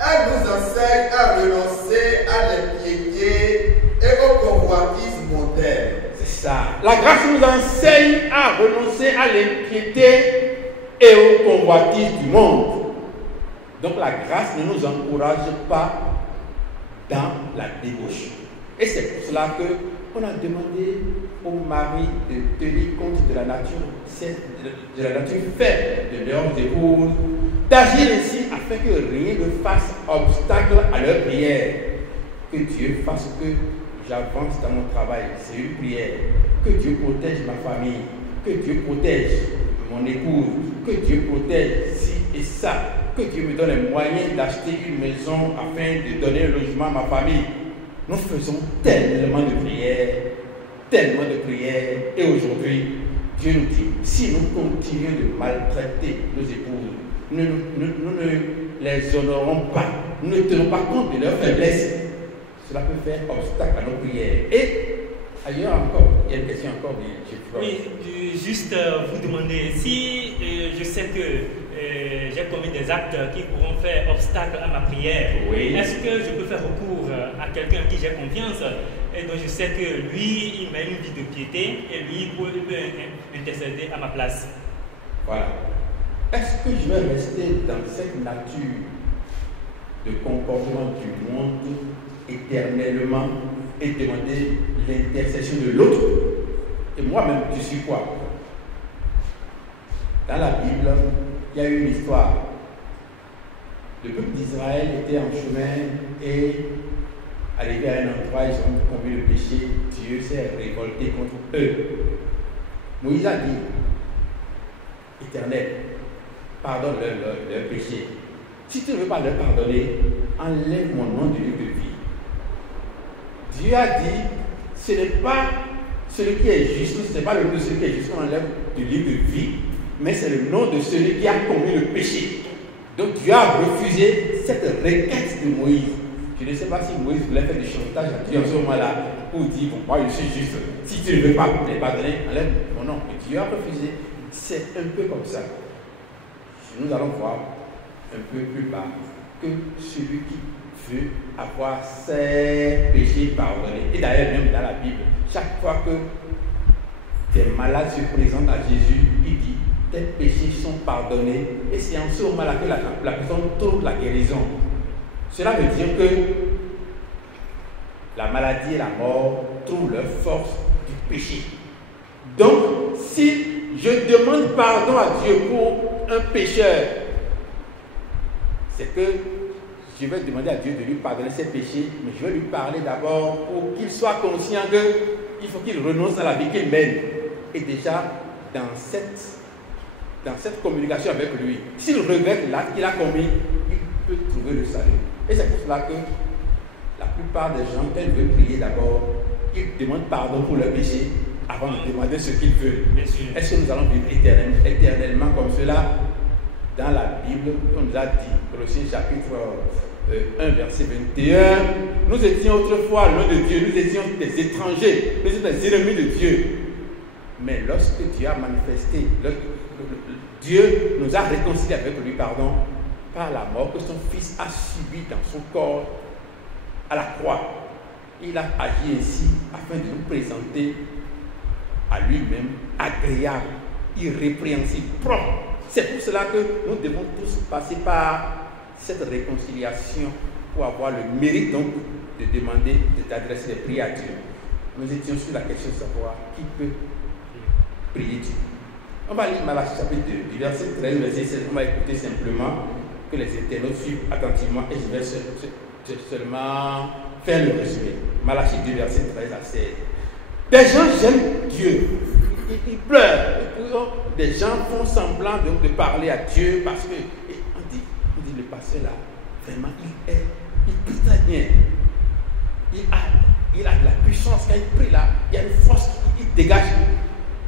Elle nous enseigne à renoncer à l'impiété et aux convoitises mondaines. C'est ça. La grâce nous enseigne à renoncer à l'impiété et aux convoitises du monde. Donc la grâce ne nous encourage pas dans la débauche. Et c'est pour cela qu'on a demandé aux maris de tenir compte de la nature faible de leurs épouses, d'agir ainsi afin que rien ne fasse obstacle à leur prière. Que Dieu fasse que j'avance dans mon travail, c'est une prière. Que Dieu protège ma famille, que Dieu protège mon épouse, que Dieu protège ci et ça, que Dieu me donne les moyens d'acheter une maison afin de donner un logement à ma famille. Nous faisons tellement de prières, et aujourd'hui, Dieu nous dit, si nous continuons de maltraiter nos épouses, nous ne les honorons pas, nous ne tenons pas compte de leur faiblesse, cela peut faire obstacle à nos prières. Et ailleurs encore, il y a une question encore. Oui, juste vous demander, si je sais que j'ai commis des actes qui pourront faire obstacle à ma prière, oui, est-ce que je peux faire recours à quelqu'un en qui j'ai confiance et dont je sais que lui, il mène une vie de piété et lui, il peut intercéder à ma place? Voilà. Est-ce que je vais rester dans cette nature de comportement du monde éternellement et demander l'intercession de l'autre? Et moi-même, je suis quoi? Dans la Bible, il y a eu une histoire. Le peuple d'Israël était en chemin et arrivé à un endroit, ils ont commis le péché. Dieu s'est révolté contre eux. Moïse a dit, Éternel, pardonne leur péché. Si tu ne veux pas leur pardonner, enlève mon nom du livre de vie. Dieu a dit, ce n'est pas celui qui est juste, ce n'est pas le nom de celui qui est juste qu'on enlève du livre de vie, mais c'est le nom de celui qui a commis le péché. Donc Dieu a refusé cette requête de Moïse. Je ne sais pas si Moïse voulait faire du chantage à Dieu en ce moment-là pour dire, bon, moi je suis juste, si tu ne veux pas les pardonner, enlève mon nom. Mais Dieu a refusé. C'est un peu comme ça. Nous allons voir un peu plus bas que celui qui veut avoir ses péchés pardonnés. Et d'ailleurs, même dans la Bible, chaque fois que des malades se présentent à Jésus, il dit, tes péchés sont pardonnés. Et c'est en ce moment-là que la personne trouve la guérison. Cela veut dire que la maladie et la mort trouvent leur force du péché. Donc, si je demande pardon à Dieu pour un pécheur, c'est que je vais demander à Dieu de lui pardonner ses péchés, mais je vais lui parler d'abord pour qu'il soit conscient qu'il faut qu'il renonce à la vie qu'il mène. Et déjà, dans cette communication avec lui, s'il regrette l'acte qu'il a commis, il peut trouver le salut. Et c'est pour cela que la plupart des gens, quand ils veulent prier d'abord, ils demandent pardon pour leur péché avant de demander ce qu'ils veulent. Est-ce que nous allons vivre éternellement comme cela? Dans la Bible, on nous a dit, Colossiens chapitre 1, verset 21, nous étions autrefois loin de Dieu, nous étions des étrangers, nous étions des ennemis de Dieu. Mais lorsque Dieu a manifesté, Dieu nous a réconciliés avec lui, par la mort que son Fils a subi dans son corps à la croix. Il a agi ainsi afin de nous présenter à lui-même agréable, irrépréhensible, propre. C'est pour cela que nous devons tous passer par cette réconciliation pour avoir le mérite donc de demander, d'adresser des prières à Dieu. Nous étions sur la question de savoir qui peut prier Dieu. On va lire Malachie chapitre 2, du verset 13, verset 16. On va écouter simplement que les internautes suivent attentivement et je vais seulement faire le résumé. Malachie 2, verset 13 à 16. Des gens j'aiment Dieu. Ils pleurent. Des gens font semblant donc de parler à Dieu parce que on dit le pasteur là, vraiment il prie très bien. Il a de la puissance. Quand il prie là, il y a une force qui dégage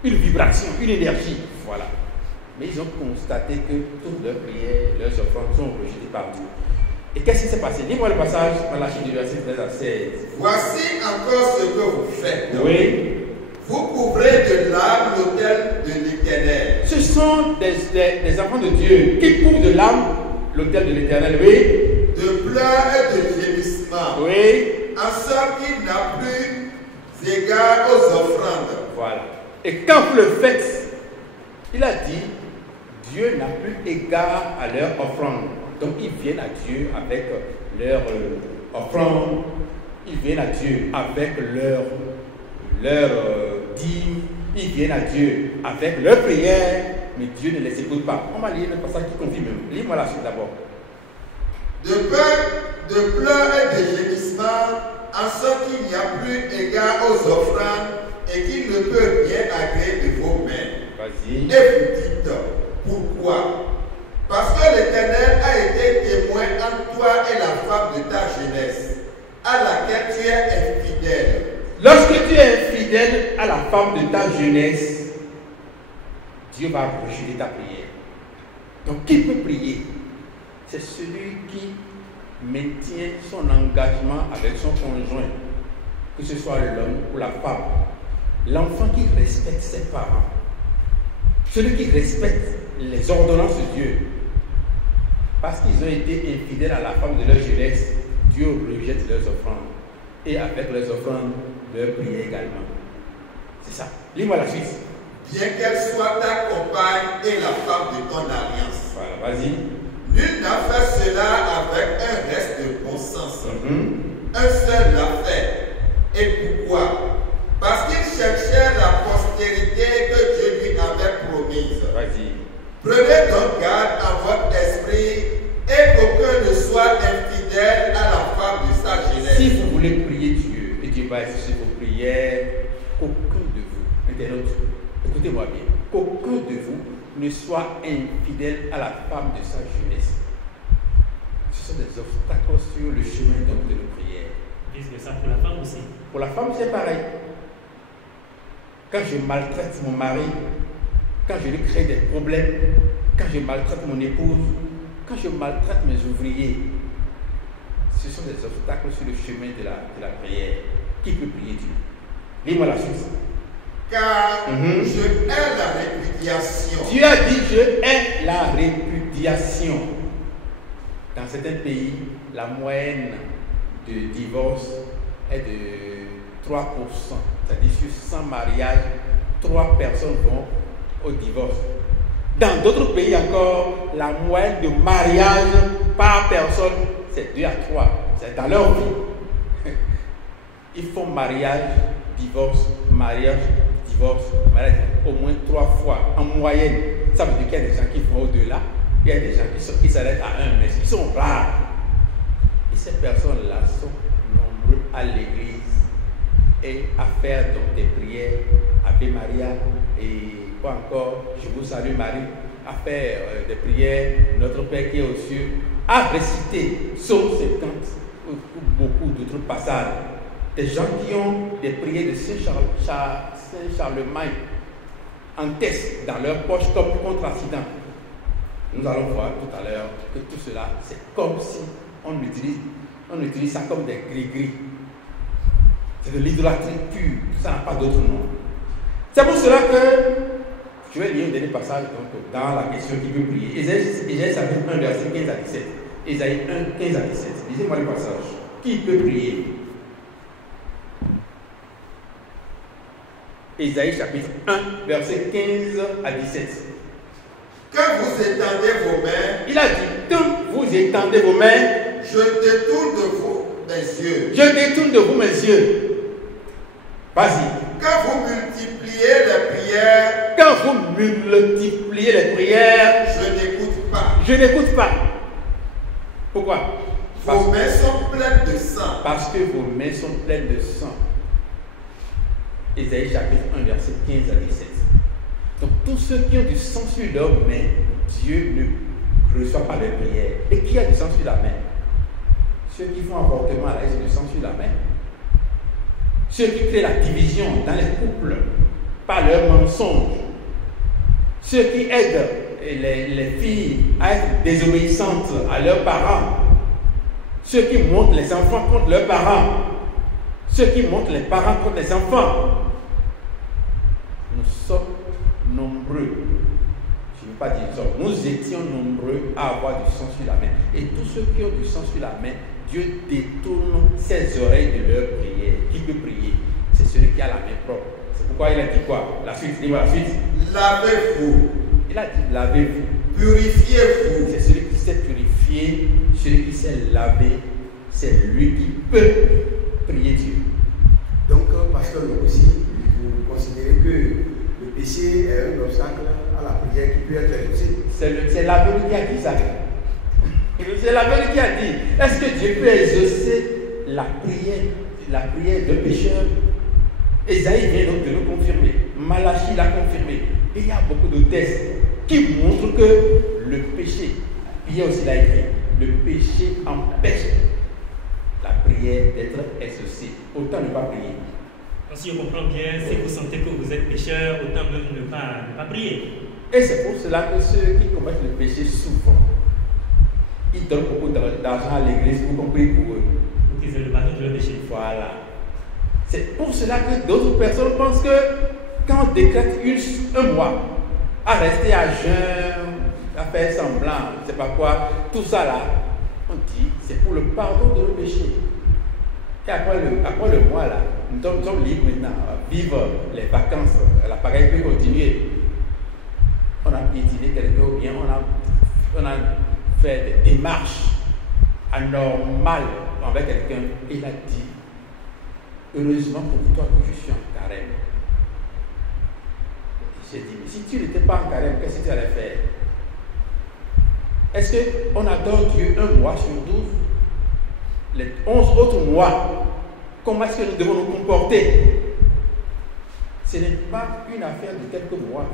une vibration, une énergie. Voilà. Mais ils ont constaté que toutes leurs prières, leurs offrandes sont rejetées par Dieu. Et qu'est-ce qui s'est passé? Lis-moi le passage dans la Chine du verset 13 à 16. Voici encore ce que vous faites. Oui. Vous couvrez de larmes l'autel de l'Éternel. Ce sont des enfants de Dieu qui couvrent de larmes l'autel de l'Éternel. Oui. De pleurs et de gémissements. Oui. En sorte qu'il n'a plus égard aux offrandes. Voilà. Et quand vous le faites, il a dit, Dieu n'a plus égard à leur offrande. Donc ils viennent à Dieu avec leur offrande, ils viennent à Dieu avec leur dîme, ils viennent à Dieu avec leur prière, mais Dieu ne les écoute pas. On va lire le passage qui confirme même. Lis-moi la suite d'abord. De pleurs et de gémissements, en sorte qu'il n'y a plus égard aux offrandes et qu'il ne peut rien agréer de vos mains. Vas-y. Et vous dites, pourquoi? Parce que l'Éternel a été témoin entre toi et la femme de ta jeunesse, à laquelle tu es infidèle. Lorsque tu es infidèle à la femme de ta jeunesse, Dieu va rejeter ta prière. Donc qui peut prier? C'est celui qui maintient son engagement avec son conjoint, que ce soit l'homme ou la femme. L'enfant qui respecte ses parents, celui qui respecte les ordonnances de Dieu. Parce qu'ils ont été infidèles à la femme de leur jeunesse, Dieu rejette leurs offrandes. Et avec leurs offrandes, leur prière également. C'est ça. Lis-moi la suite. Bien qu'elle soit ta compagne et la femme de ton alliance. Voilà, vas-y. Nul n'a fait cela avec un reste de bon sens. Un seul l'a fait. Et pourquoi? Parce qu'il cherchait la postérité que Dieu lui avait promise. Vas-y. Prenez donc garde à votre esprit et qu'aucun ne soit infidèle à la femme de sa jeunesse. Si vous voulez prier Dieu, et Dieu va exaucer vos prières, qu'aucun de vous, internautes, écoutez-moi bien, qu'aucun de vous ne soit infidèle à la femme de sa jeunesse. Ce sont des obstacles sur le chemin donc de nos prières. Est-ce que ça pour la femme aussi? Pour la femme, c'est pareil. Quand je maltraite mon mari, quand je lui crée des problèmes, quand je maltraite mon épouse, quand je maltraite mes ouvriers, ce sont des obstacles sur le chemin de la prière. Qui peut prier Dieu? Lis-moi la suite. Car je hais la répudiation. Dieu a dit je hais la répudiation. Dans certains pays, la moyenne de divorce est de 3%. C'est-à-dire sur 100 mariages, 3 personnes vont au divorce. Dans d'autres pays encore, la moyenne de mariage par personne, c'est 2 à 3. C'est dans leur vie. Ils font mariage, divorce, mariage, divorce, mariage, au moins 3 fois en moyenne. Ça veut dire qu'il y a des gens qui vont au-delà, il y a des gens qui s'arrêtent à 1, mais ils sont rares. Et ces personnes-là sont nombreux à l'église et à faire donc des prières, Ave Maria et quoi encore, je vous salue Marie, à faire des prières, notre Père qui est aux cieux, à réciter Psaume 50 beaucoup d'autres passages. Des gens qui ont des prières de Saint-Charlemagne en test dans leur poche comme contre accident. Nous allons voir tout à l'heure que tout cela, c'est comme si on utilise ça comme des gris-gris. C'est de l'idolâtrie pure, ça n'a pas d'autre nom. C'est pour cela que je vais lire le dernier passage donc, dans la question qui veut prier. Ésaïe chapitre 1, verset 15 à 17. Ésaïe 1, 15 à 17. Lisez-moi le passage. Qui peut prier? Ésaïe chapitre 1, verset 15 à 17. Quand vous étendez vos mains, Il a dit, quand vous étendez vos mains, je détourne de vous mes yeux. je détourne de vous mes yeux. Vas-y. Quand vous multipliez les prières, Quand vous multipliez les prières, je n'écoute pas. je n'écoute pas. Pourquoi? Vos mains sont pleines de sang. Parce que vos mains sont pleines de sang. Ésaïe chapitre 1, verset 15 à 17. Donc tous ceux qui ont du sang sur leurs mains, Dieu ne reçoit pas leurs prières. Et qui a du sang sur la main? Ceux qui font avortement, là, ils ont du sang sur la main. Ceux qui créent la division dans les couples par leurs mensonges. Ceux qui aident les filles à être désobéissantes à leurs parents. Ceux qui montent les enfants contre leurs parents. Ceux qui montent les parents contre les enfants. Nous sommes nombreux. Je ne veux pas dire nous sommes. Nous étions nombreux à avoir du sang sur la main. Et tous ceux qui ont du sang sur la main, Dieu détourne ses oreilles de leur prière. Qui peut prier? C'est celui qui a la main propre. C'est pourquoi il a dit quoi? La suite, dis-moi la suite. Lavez-vous. Il a dit lavez-vous. Purifiez-vous. C'est celui qui s'est purifié, celui qui s'est lavé, c'est lui qui peut prier Dieu. Donc, pasteur, aussi, vous considérez que le péché est un obstacle à la prière qui peut être exaucée? C'est la vérité qui a dit ça. C'est la vérité qui a dit. Est-ce que Dieu peut exaucer la prière de pécheur? Esaïe vient donc de nous confirmer. Malachie l'a confirmé. Et il y a beaucoup de tests qui montrent que le péché, Pierre aussi l'a écrit, le péché empêche la prière d'être exaucée. Autant ne pas prier. Donc, si je comprends bien, si vous sentez que vous êtes pécheur, autant même ne pas prier. Et c'est pour cela que ceux qui commettent le péché souvent, ils donnent beaucoup d'argent à l'église pour qu'on prie pour eux. Pour qu'ils aient le pardon de leur péché. Voilà. C'est pour cela que d'autres personnes pensent que quand on décrète un mois à rester à jeûne, à faire semblant, je ne sais pas quoi, tout ça là, on dit c'est pour le pardon de nos péchés. Et après le mois là, nous sommes libres maintenant à vivre les vacances, l'appareil peut continuer. On a piétiné quelqu'un ou bien on a fait des démarches anormales envers quelqu'un. Il a dit heureusement pour toi que je suis en carême. J'ai dit, mais si tu n'étais pas en carême, qu'est-ce que tu allais faire? Est-ce qu'on adore Dieu un mois sur 12? Les 11 autres mois, comment est-ce que nous devons nous comporter? Ce n'est pas une affaire de quelques mois.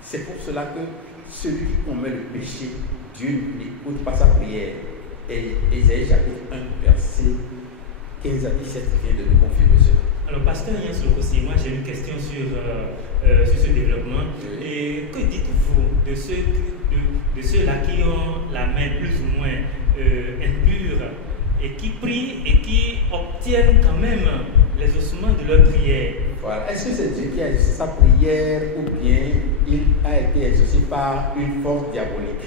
C'est pour cela que celui qui commet le péché, Dieu n'écoute pas sa prière. Et Ésaïe chapitre 1, verset 15 à 17 vient de nous confirmer cela. Alors, pasteur Yann Solokossi, moi j'ai une question sur ce développement. Oui. Et que dites-vous de ceux-là qui ont la main plus ou moins impure et qui prient et qui obtiennent quand même les ossements de leur prière? Voilà. Est-ce que c'est Dieu qui a exaucé sa prière ou bien il a été exaucé par une force diabolique?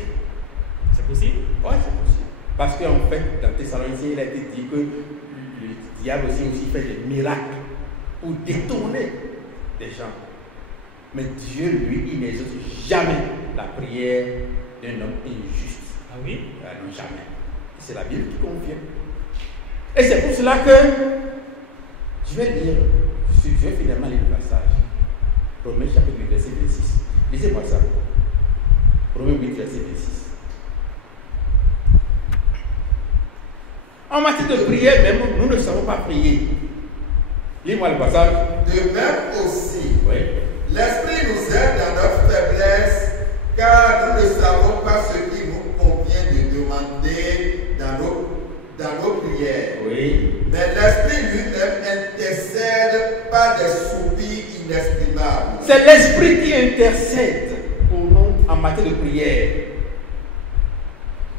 C'est possible? Oui, c'est possible. Parce qu'en fait, dans Thessaloniciens, il a été dit que le diable aussi fait des miracles pour détourner des gens. Mais Dieu, lui, il n'exauce jamais la prière d'un homme injuste. Ah oui? Non, jamais. C'est la Bible qui confirme. Et c'est pour cela que je vais finalement lire le passage. Romains chapitre 8, verset 26. Lisez-moi ça. Romains 8, verset 26. En matière de prière, même, nous ne savons pas prier. Lis-moi le passage. De même aussi, Oui. l'Esprit nous aide dans notre faiblesse, car nous ne savons pas ce qui nous convient de demander dans nos prières. Oui. C'est l'Esprit qui intercède pour nous en matière de prière.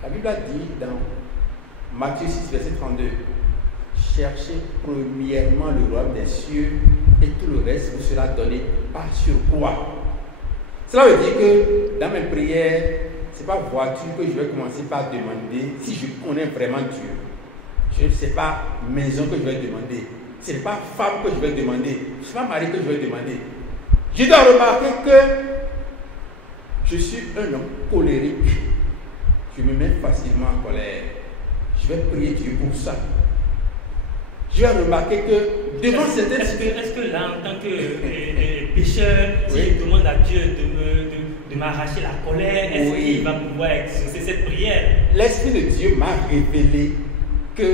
La Bible a dit dans Matthieu 6, verset 32, cherchez premièrement le royaume des cieux et tout le reste vous sera donné par surcroît. Cela veut dire que dans mes prières, ce n'est pas voiture que je vais commencer par demander si je connais vraiment Dieu. Ce n'est pas maison que je vais demander. Ce n'est pas femme que je vais demander. Ce n'est pas mari que je vais demander. Je dois remarquer que je suis un homme colérique. Je me mets facilement en colère. Je vais prier Dieu pour ça. Je vais remarquer que devant certaines... Est-ce que là, en tant que pécheur, si je demande à Dieu de m'arracher la colère, est-ce qu'il va pouvoir exaucer cette prière? L'Esprit de Dieu m'a révélé que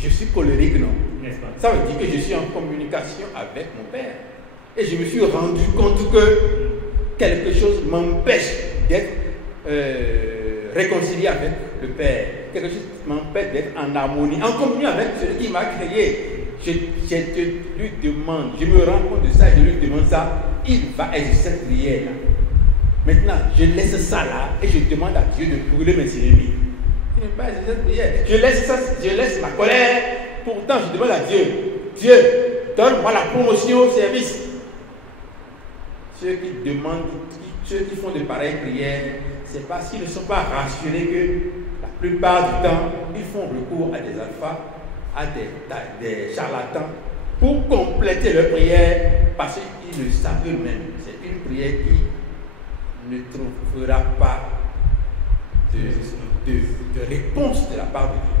je suis colérique, non? N'est-ce pas? Ça veut dire que je suis en communication avec mon Père. Et je me suis rendu compte que quelque chose m'empêche d'être réconcilié avec le Père. Quelque chose m'empêche d'être en harmonie, en communion avec celui qui m'a créé. Je lui demande, je me rends compte de ça, je lui demande ça, il va exercer cette prière-là. Maintenant, je laisse ça là et je demande à Dieu de brûler mes ennemis. Il ne va pas exercer cette prière. Je laisse ma colère, pourtant je demande à Dieu, Dieu, donne-moi la promotion au service. Ceux qui demandent, ceux qui font de pareilles prières, c'est parce qu'ils ne sont pas rassurés que la plupart du temps, ils font recours à des alphas, à des charlatans pour compléter leur prière parce qu'ils le savent eux-mêmes. C'est une prière qui ne trouvera pas de réponse de la part de Dieu.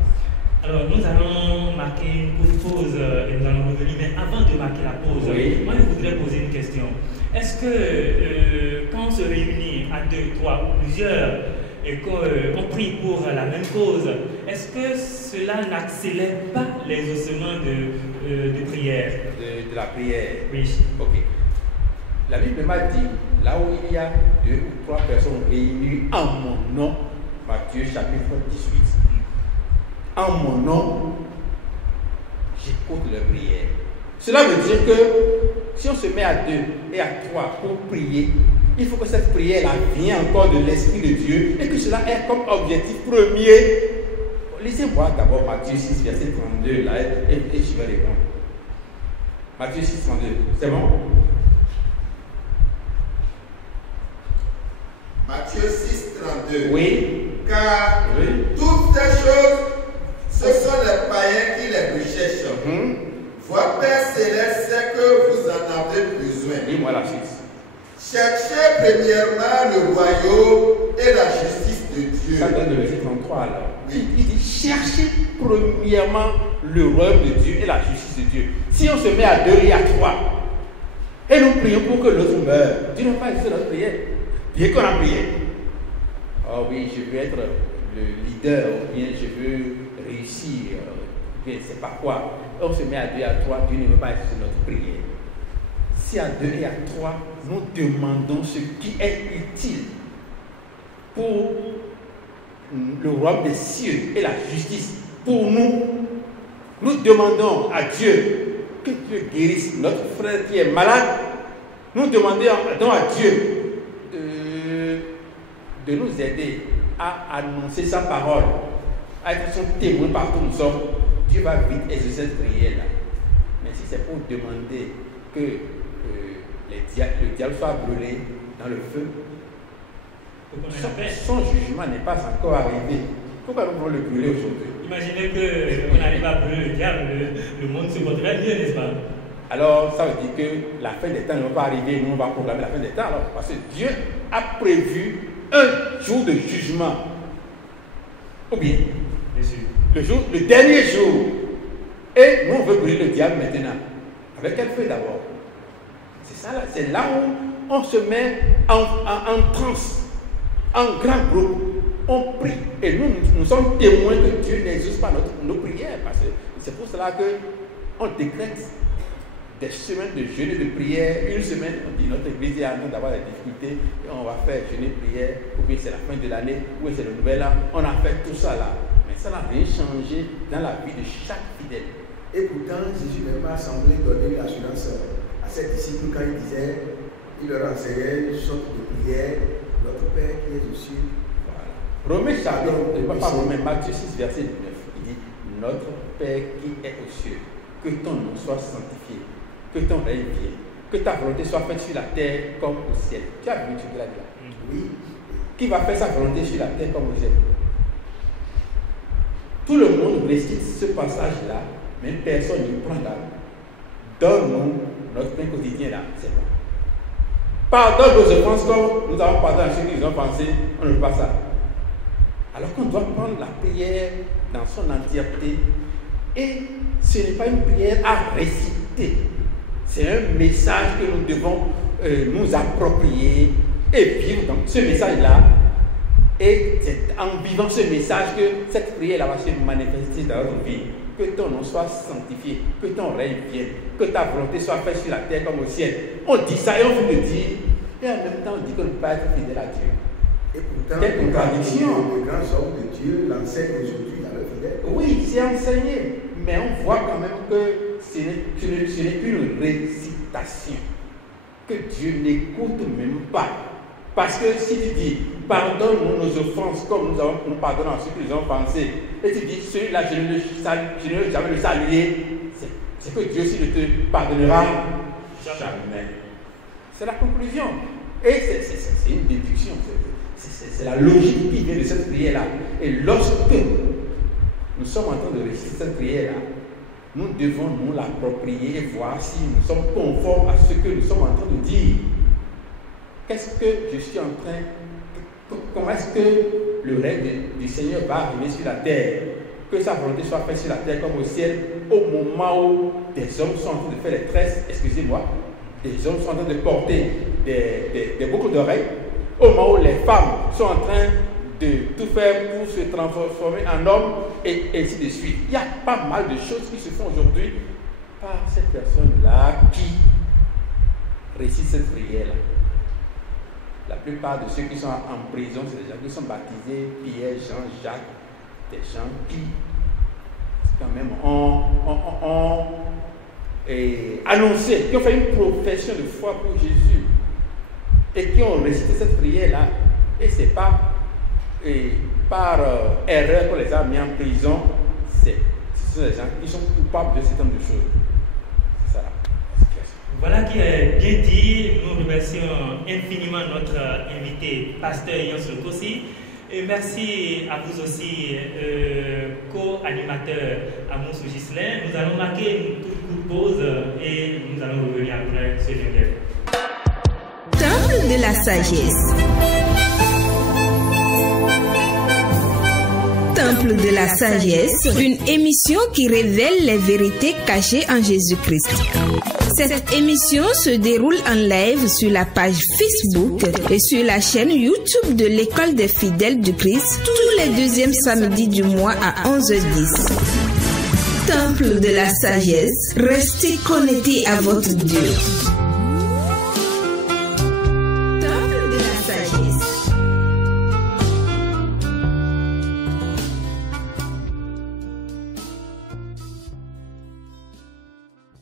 Alors, nous allons marquer une courte pause et nous allons revenir. Mais avant de marquer la pause, moi je voudrais poser une question. Est-ce que quand on se réunit à 2, 3 ou plusieurs et qu'on prie pour la même cause, est-ce que cela n'accélère pas l'exaucement de prière? De la prière? Oui. Ok. La Bible m'a dit, là où il y a 2 ou 3 personnes réunies en mon nom, Matthieu chapitre 18, en mon nom, j'écoute leur prière. Cela veut dire que si on se met à 2 et à 3 pour prier, il faut que cette prière-là vienne encore de l'Esprit de Dieu et que cela ait comme objectif premier. Lisez-moi d'abord Matthieu 6, verset 32, là, et je vais répondre. Matthieu 6, 32, c'est bon? Matthieu 6, 32. Oui. Car toutes ces choses, ce sont les païens qui les recherchent. Votre Père Céleste sait que vous en avez besoin. Dis-moi la suite. Cherchez premièrement le royaume et la justice de Dieu. Ça donne le verset 33 alors. Oui. Il dit cherchez premièrement le royaume de Dieu et la justice de Dieu. Si on se met à 2 et à 3 et nous prions pour que l'autre meure, Dieu n'a pas exaucé notre prière. Bien qu'on a prié. Oh oui, je veux être le leader, ou bien je veux réussir, ou bien c'est pas quoi. On se met à 2 et à 3, Dieu ne veut pas exaucer notre prière. Si à 2 et à 3, nous demandons ce qui est utile pour le royaume des cieux et la justice, pour nous, nous demandons à Dieu que Dieu guérisse notre frère qui est malade. Nous demandons à Dieu de nous aider à annoncer sa parole, à être son témoin partout où nous sommes. Dieu va vite exaucer cette prière-là. Mais si c'est pour demander que le diable soit brûlé dans le feu, son jugement n'est pas encore arrivé. Pourquoi nous voulons le brûler aujourd'hui? Imaginez qu'on arrive à brûler le diable, le monde se porterait mieux, n'est-ce pas? Alors, ça veut dire que la fin des temps ne va pas arriver, nous on va proclamer la fin des temps. Alors, parce que Dieu a prévu un jour de jugement. Ou bien, le dernier jour. Et nous on veut brûler le diable maintenant. Avec quel feu d'abord? C'est ça là, c'est là où on se met en transe, en grand groupe. On prie. Et nous sommes témoins que Dieu n'exauce pas nos prières. Parce que c'est pour cela qu'on décrète des semaines de jeûne et de prière. Une semaine, on dit notre église est en train d'avoir des difficultés et on va faire jeûne et prière, ou bien c'est la fin de l'année, ou bien c'est le nouvel an. On a fait tout ça là. Mais ça n'a rien changé dans la vie de chaque fidèle. Et pourtant, Jésus n'a pas semblé donner l'assurance à ses disciples quand il disait il leur enseignait une sorte de prière, notre Père qui est aux cieux. Voilà. Matthieu 6, verset 9, il dit, notre Père qui est aux cieux, que ton nom soit sanctifié, que ton règne vienne, que ta volonté soit faite sur la terre comme au ciel. Tu as vu ce qu'il a dit là? Oui. Qui va faire sa volonté sur la terre comme au ciel? Tout le monde récite ce passage-là, mais personne ne prend garde. Donne-nous notre pain quotidien là, c'est bon. Pardonne nos offenses comme nous avons pardonné à ceux qui nous ont pensé, on ne veut pas ça. Alors qu'on doit prendre la prière dans son entièreté, et ce n'est pas une prière à réciter, c'est un message que nous devons nous approprier et vivre dans ce message-là. Et c'est en vivant ce message que cette prière va se manifester dans notre vie. Que ton nom soit sanctifié, que ton règne vienne, que ta volonté soit faite sur la terre comme au ciel. On dit ça et on veut le dire, et en même temps on dit qu'on ne peut pas être fidèle à Dieu. Et pourtant, quelle contradiction! Les grands hommes de Dieu l'enseignent aujourd'hui à leurs fidèles. Oui, c'est enseigné, mais on voit quand même que ce n'est qu'une récitation, que Dieu n'écoute même pas. Parce que si tu dis, pardonne-nous nos offenses comme nous pardonnons à ceux qui nous ont pensé, et tu dis, celui-là, je ne veux jamais le saluer, c'est que Dieu aussi ne te pardonnera jamais. C'est la conclusion. Et c'est une déduction. C'est la logique qui vient de cette prière-là. Et lorsque nous sommes en train de réciter cette prière-là, nous devons nous l'approprier et voir si nous sommes conformes à ce que nous sommes en train de dire. Qu'est-ce que je suis en train, comment est-ce que le règne du Seigneur va arriver sur la terre? Que sa volonté soit faite sur la terre comme au ciel, au moment où des hommes sont en train de faire les tresses, excusez-moi, des hommes sont en train de porter des boucles d'oreilles, au moment où les femmes sont en train de tout faire pour se transformer en hommes, et ainsi de suite. Il y a pas mal de choses qui se font aujourd'hui par cette personne-là qui récite cette prière-là. La plupart de ceux qui sont en prison, c'est des gens qui sont baptisés, Pierre, Jean, Jacques, des gens qui, quand même, ont annoncé, qui ont fait une profession de foi pour Jésus et qui ont récité cette prière-là. Et ce n'est pas par erreur qu'on les a mis en prison, ce sont des gens qui sont coupables de ce nombre de choses. C'est ça. Voilà qui est bien dit. Nous remercions infiniment notre invité, Pasteur Yons Kossi. Et merci à vous aussi, co-animateur Amos Gislain. Nous allons marquer une toute pause et nous allons revenir après ce jingle. Temple de la sagesse. Temple de la sagesse, une émission qui révèle les vérités cachées en Jésus-Christ. Cette émission se déroule en live sur la page Facebook et sur la chaîne YouTube de l'École des fidèles du Christ tous les deuxièmes samedis du mois à 11h10. Temple de la sagesse, restez connectés à votre Dieu.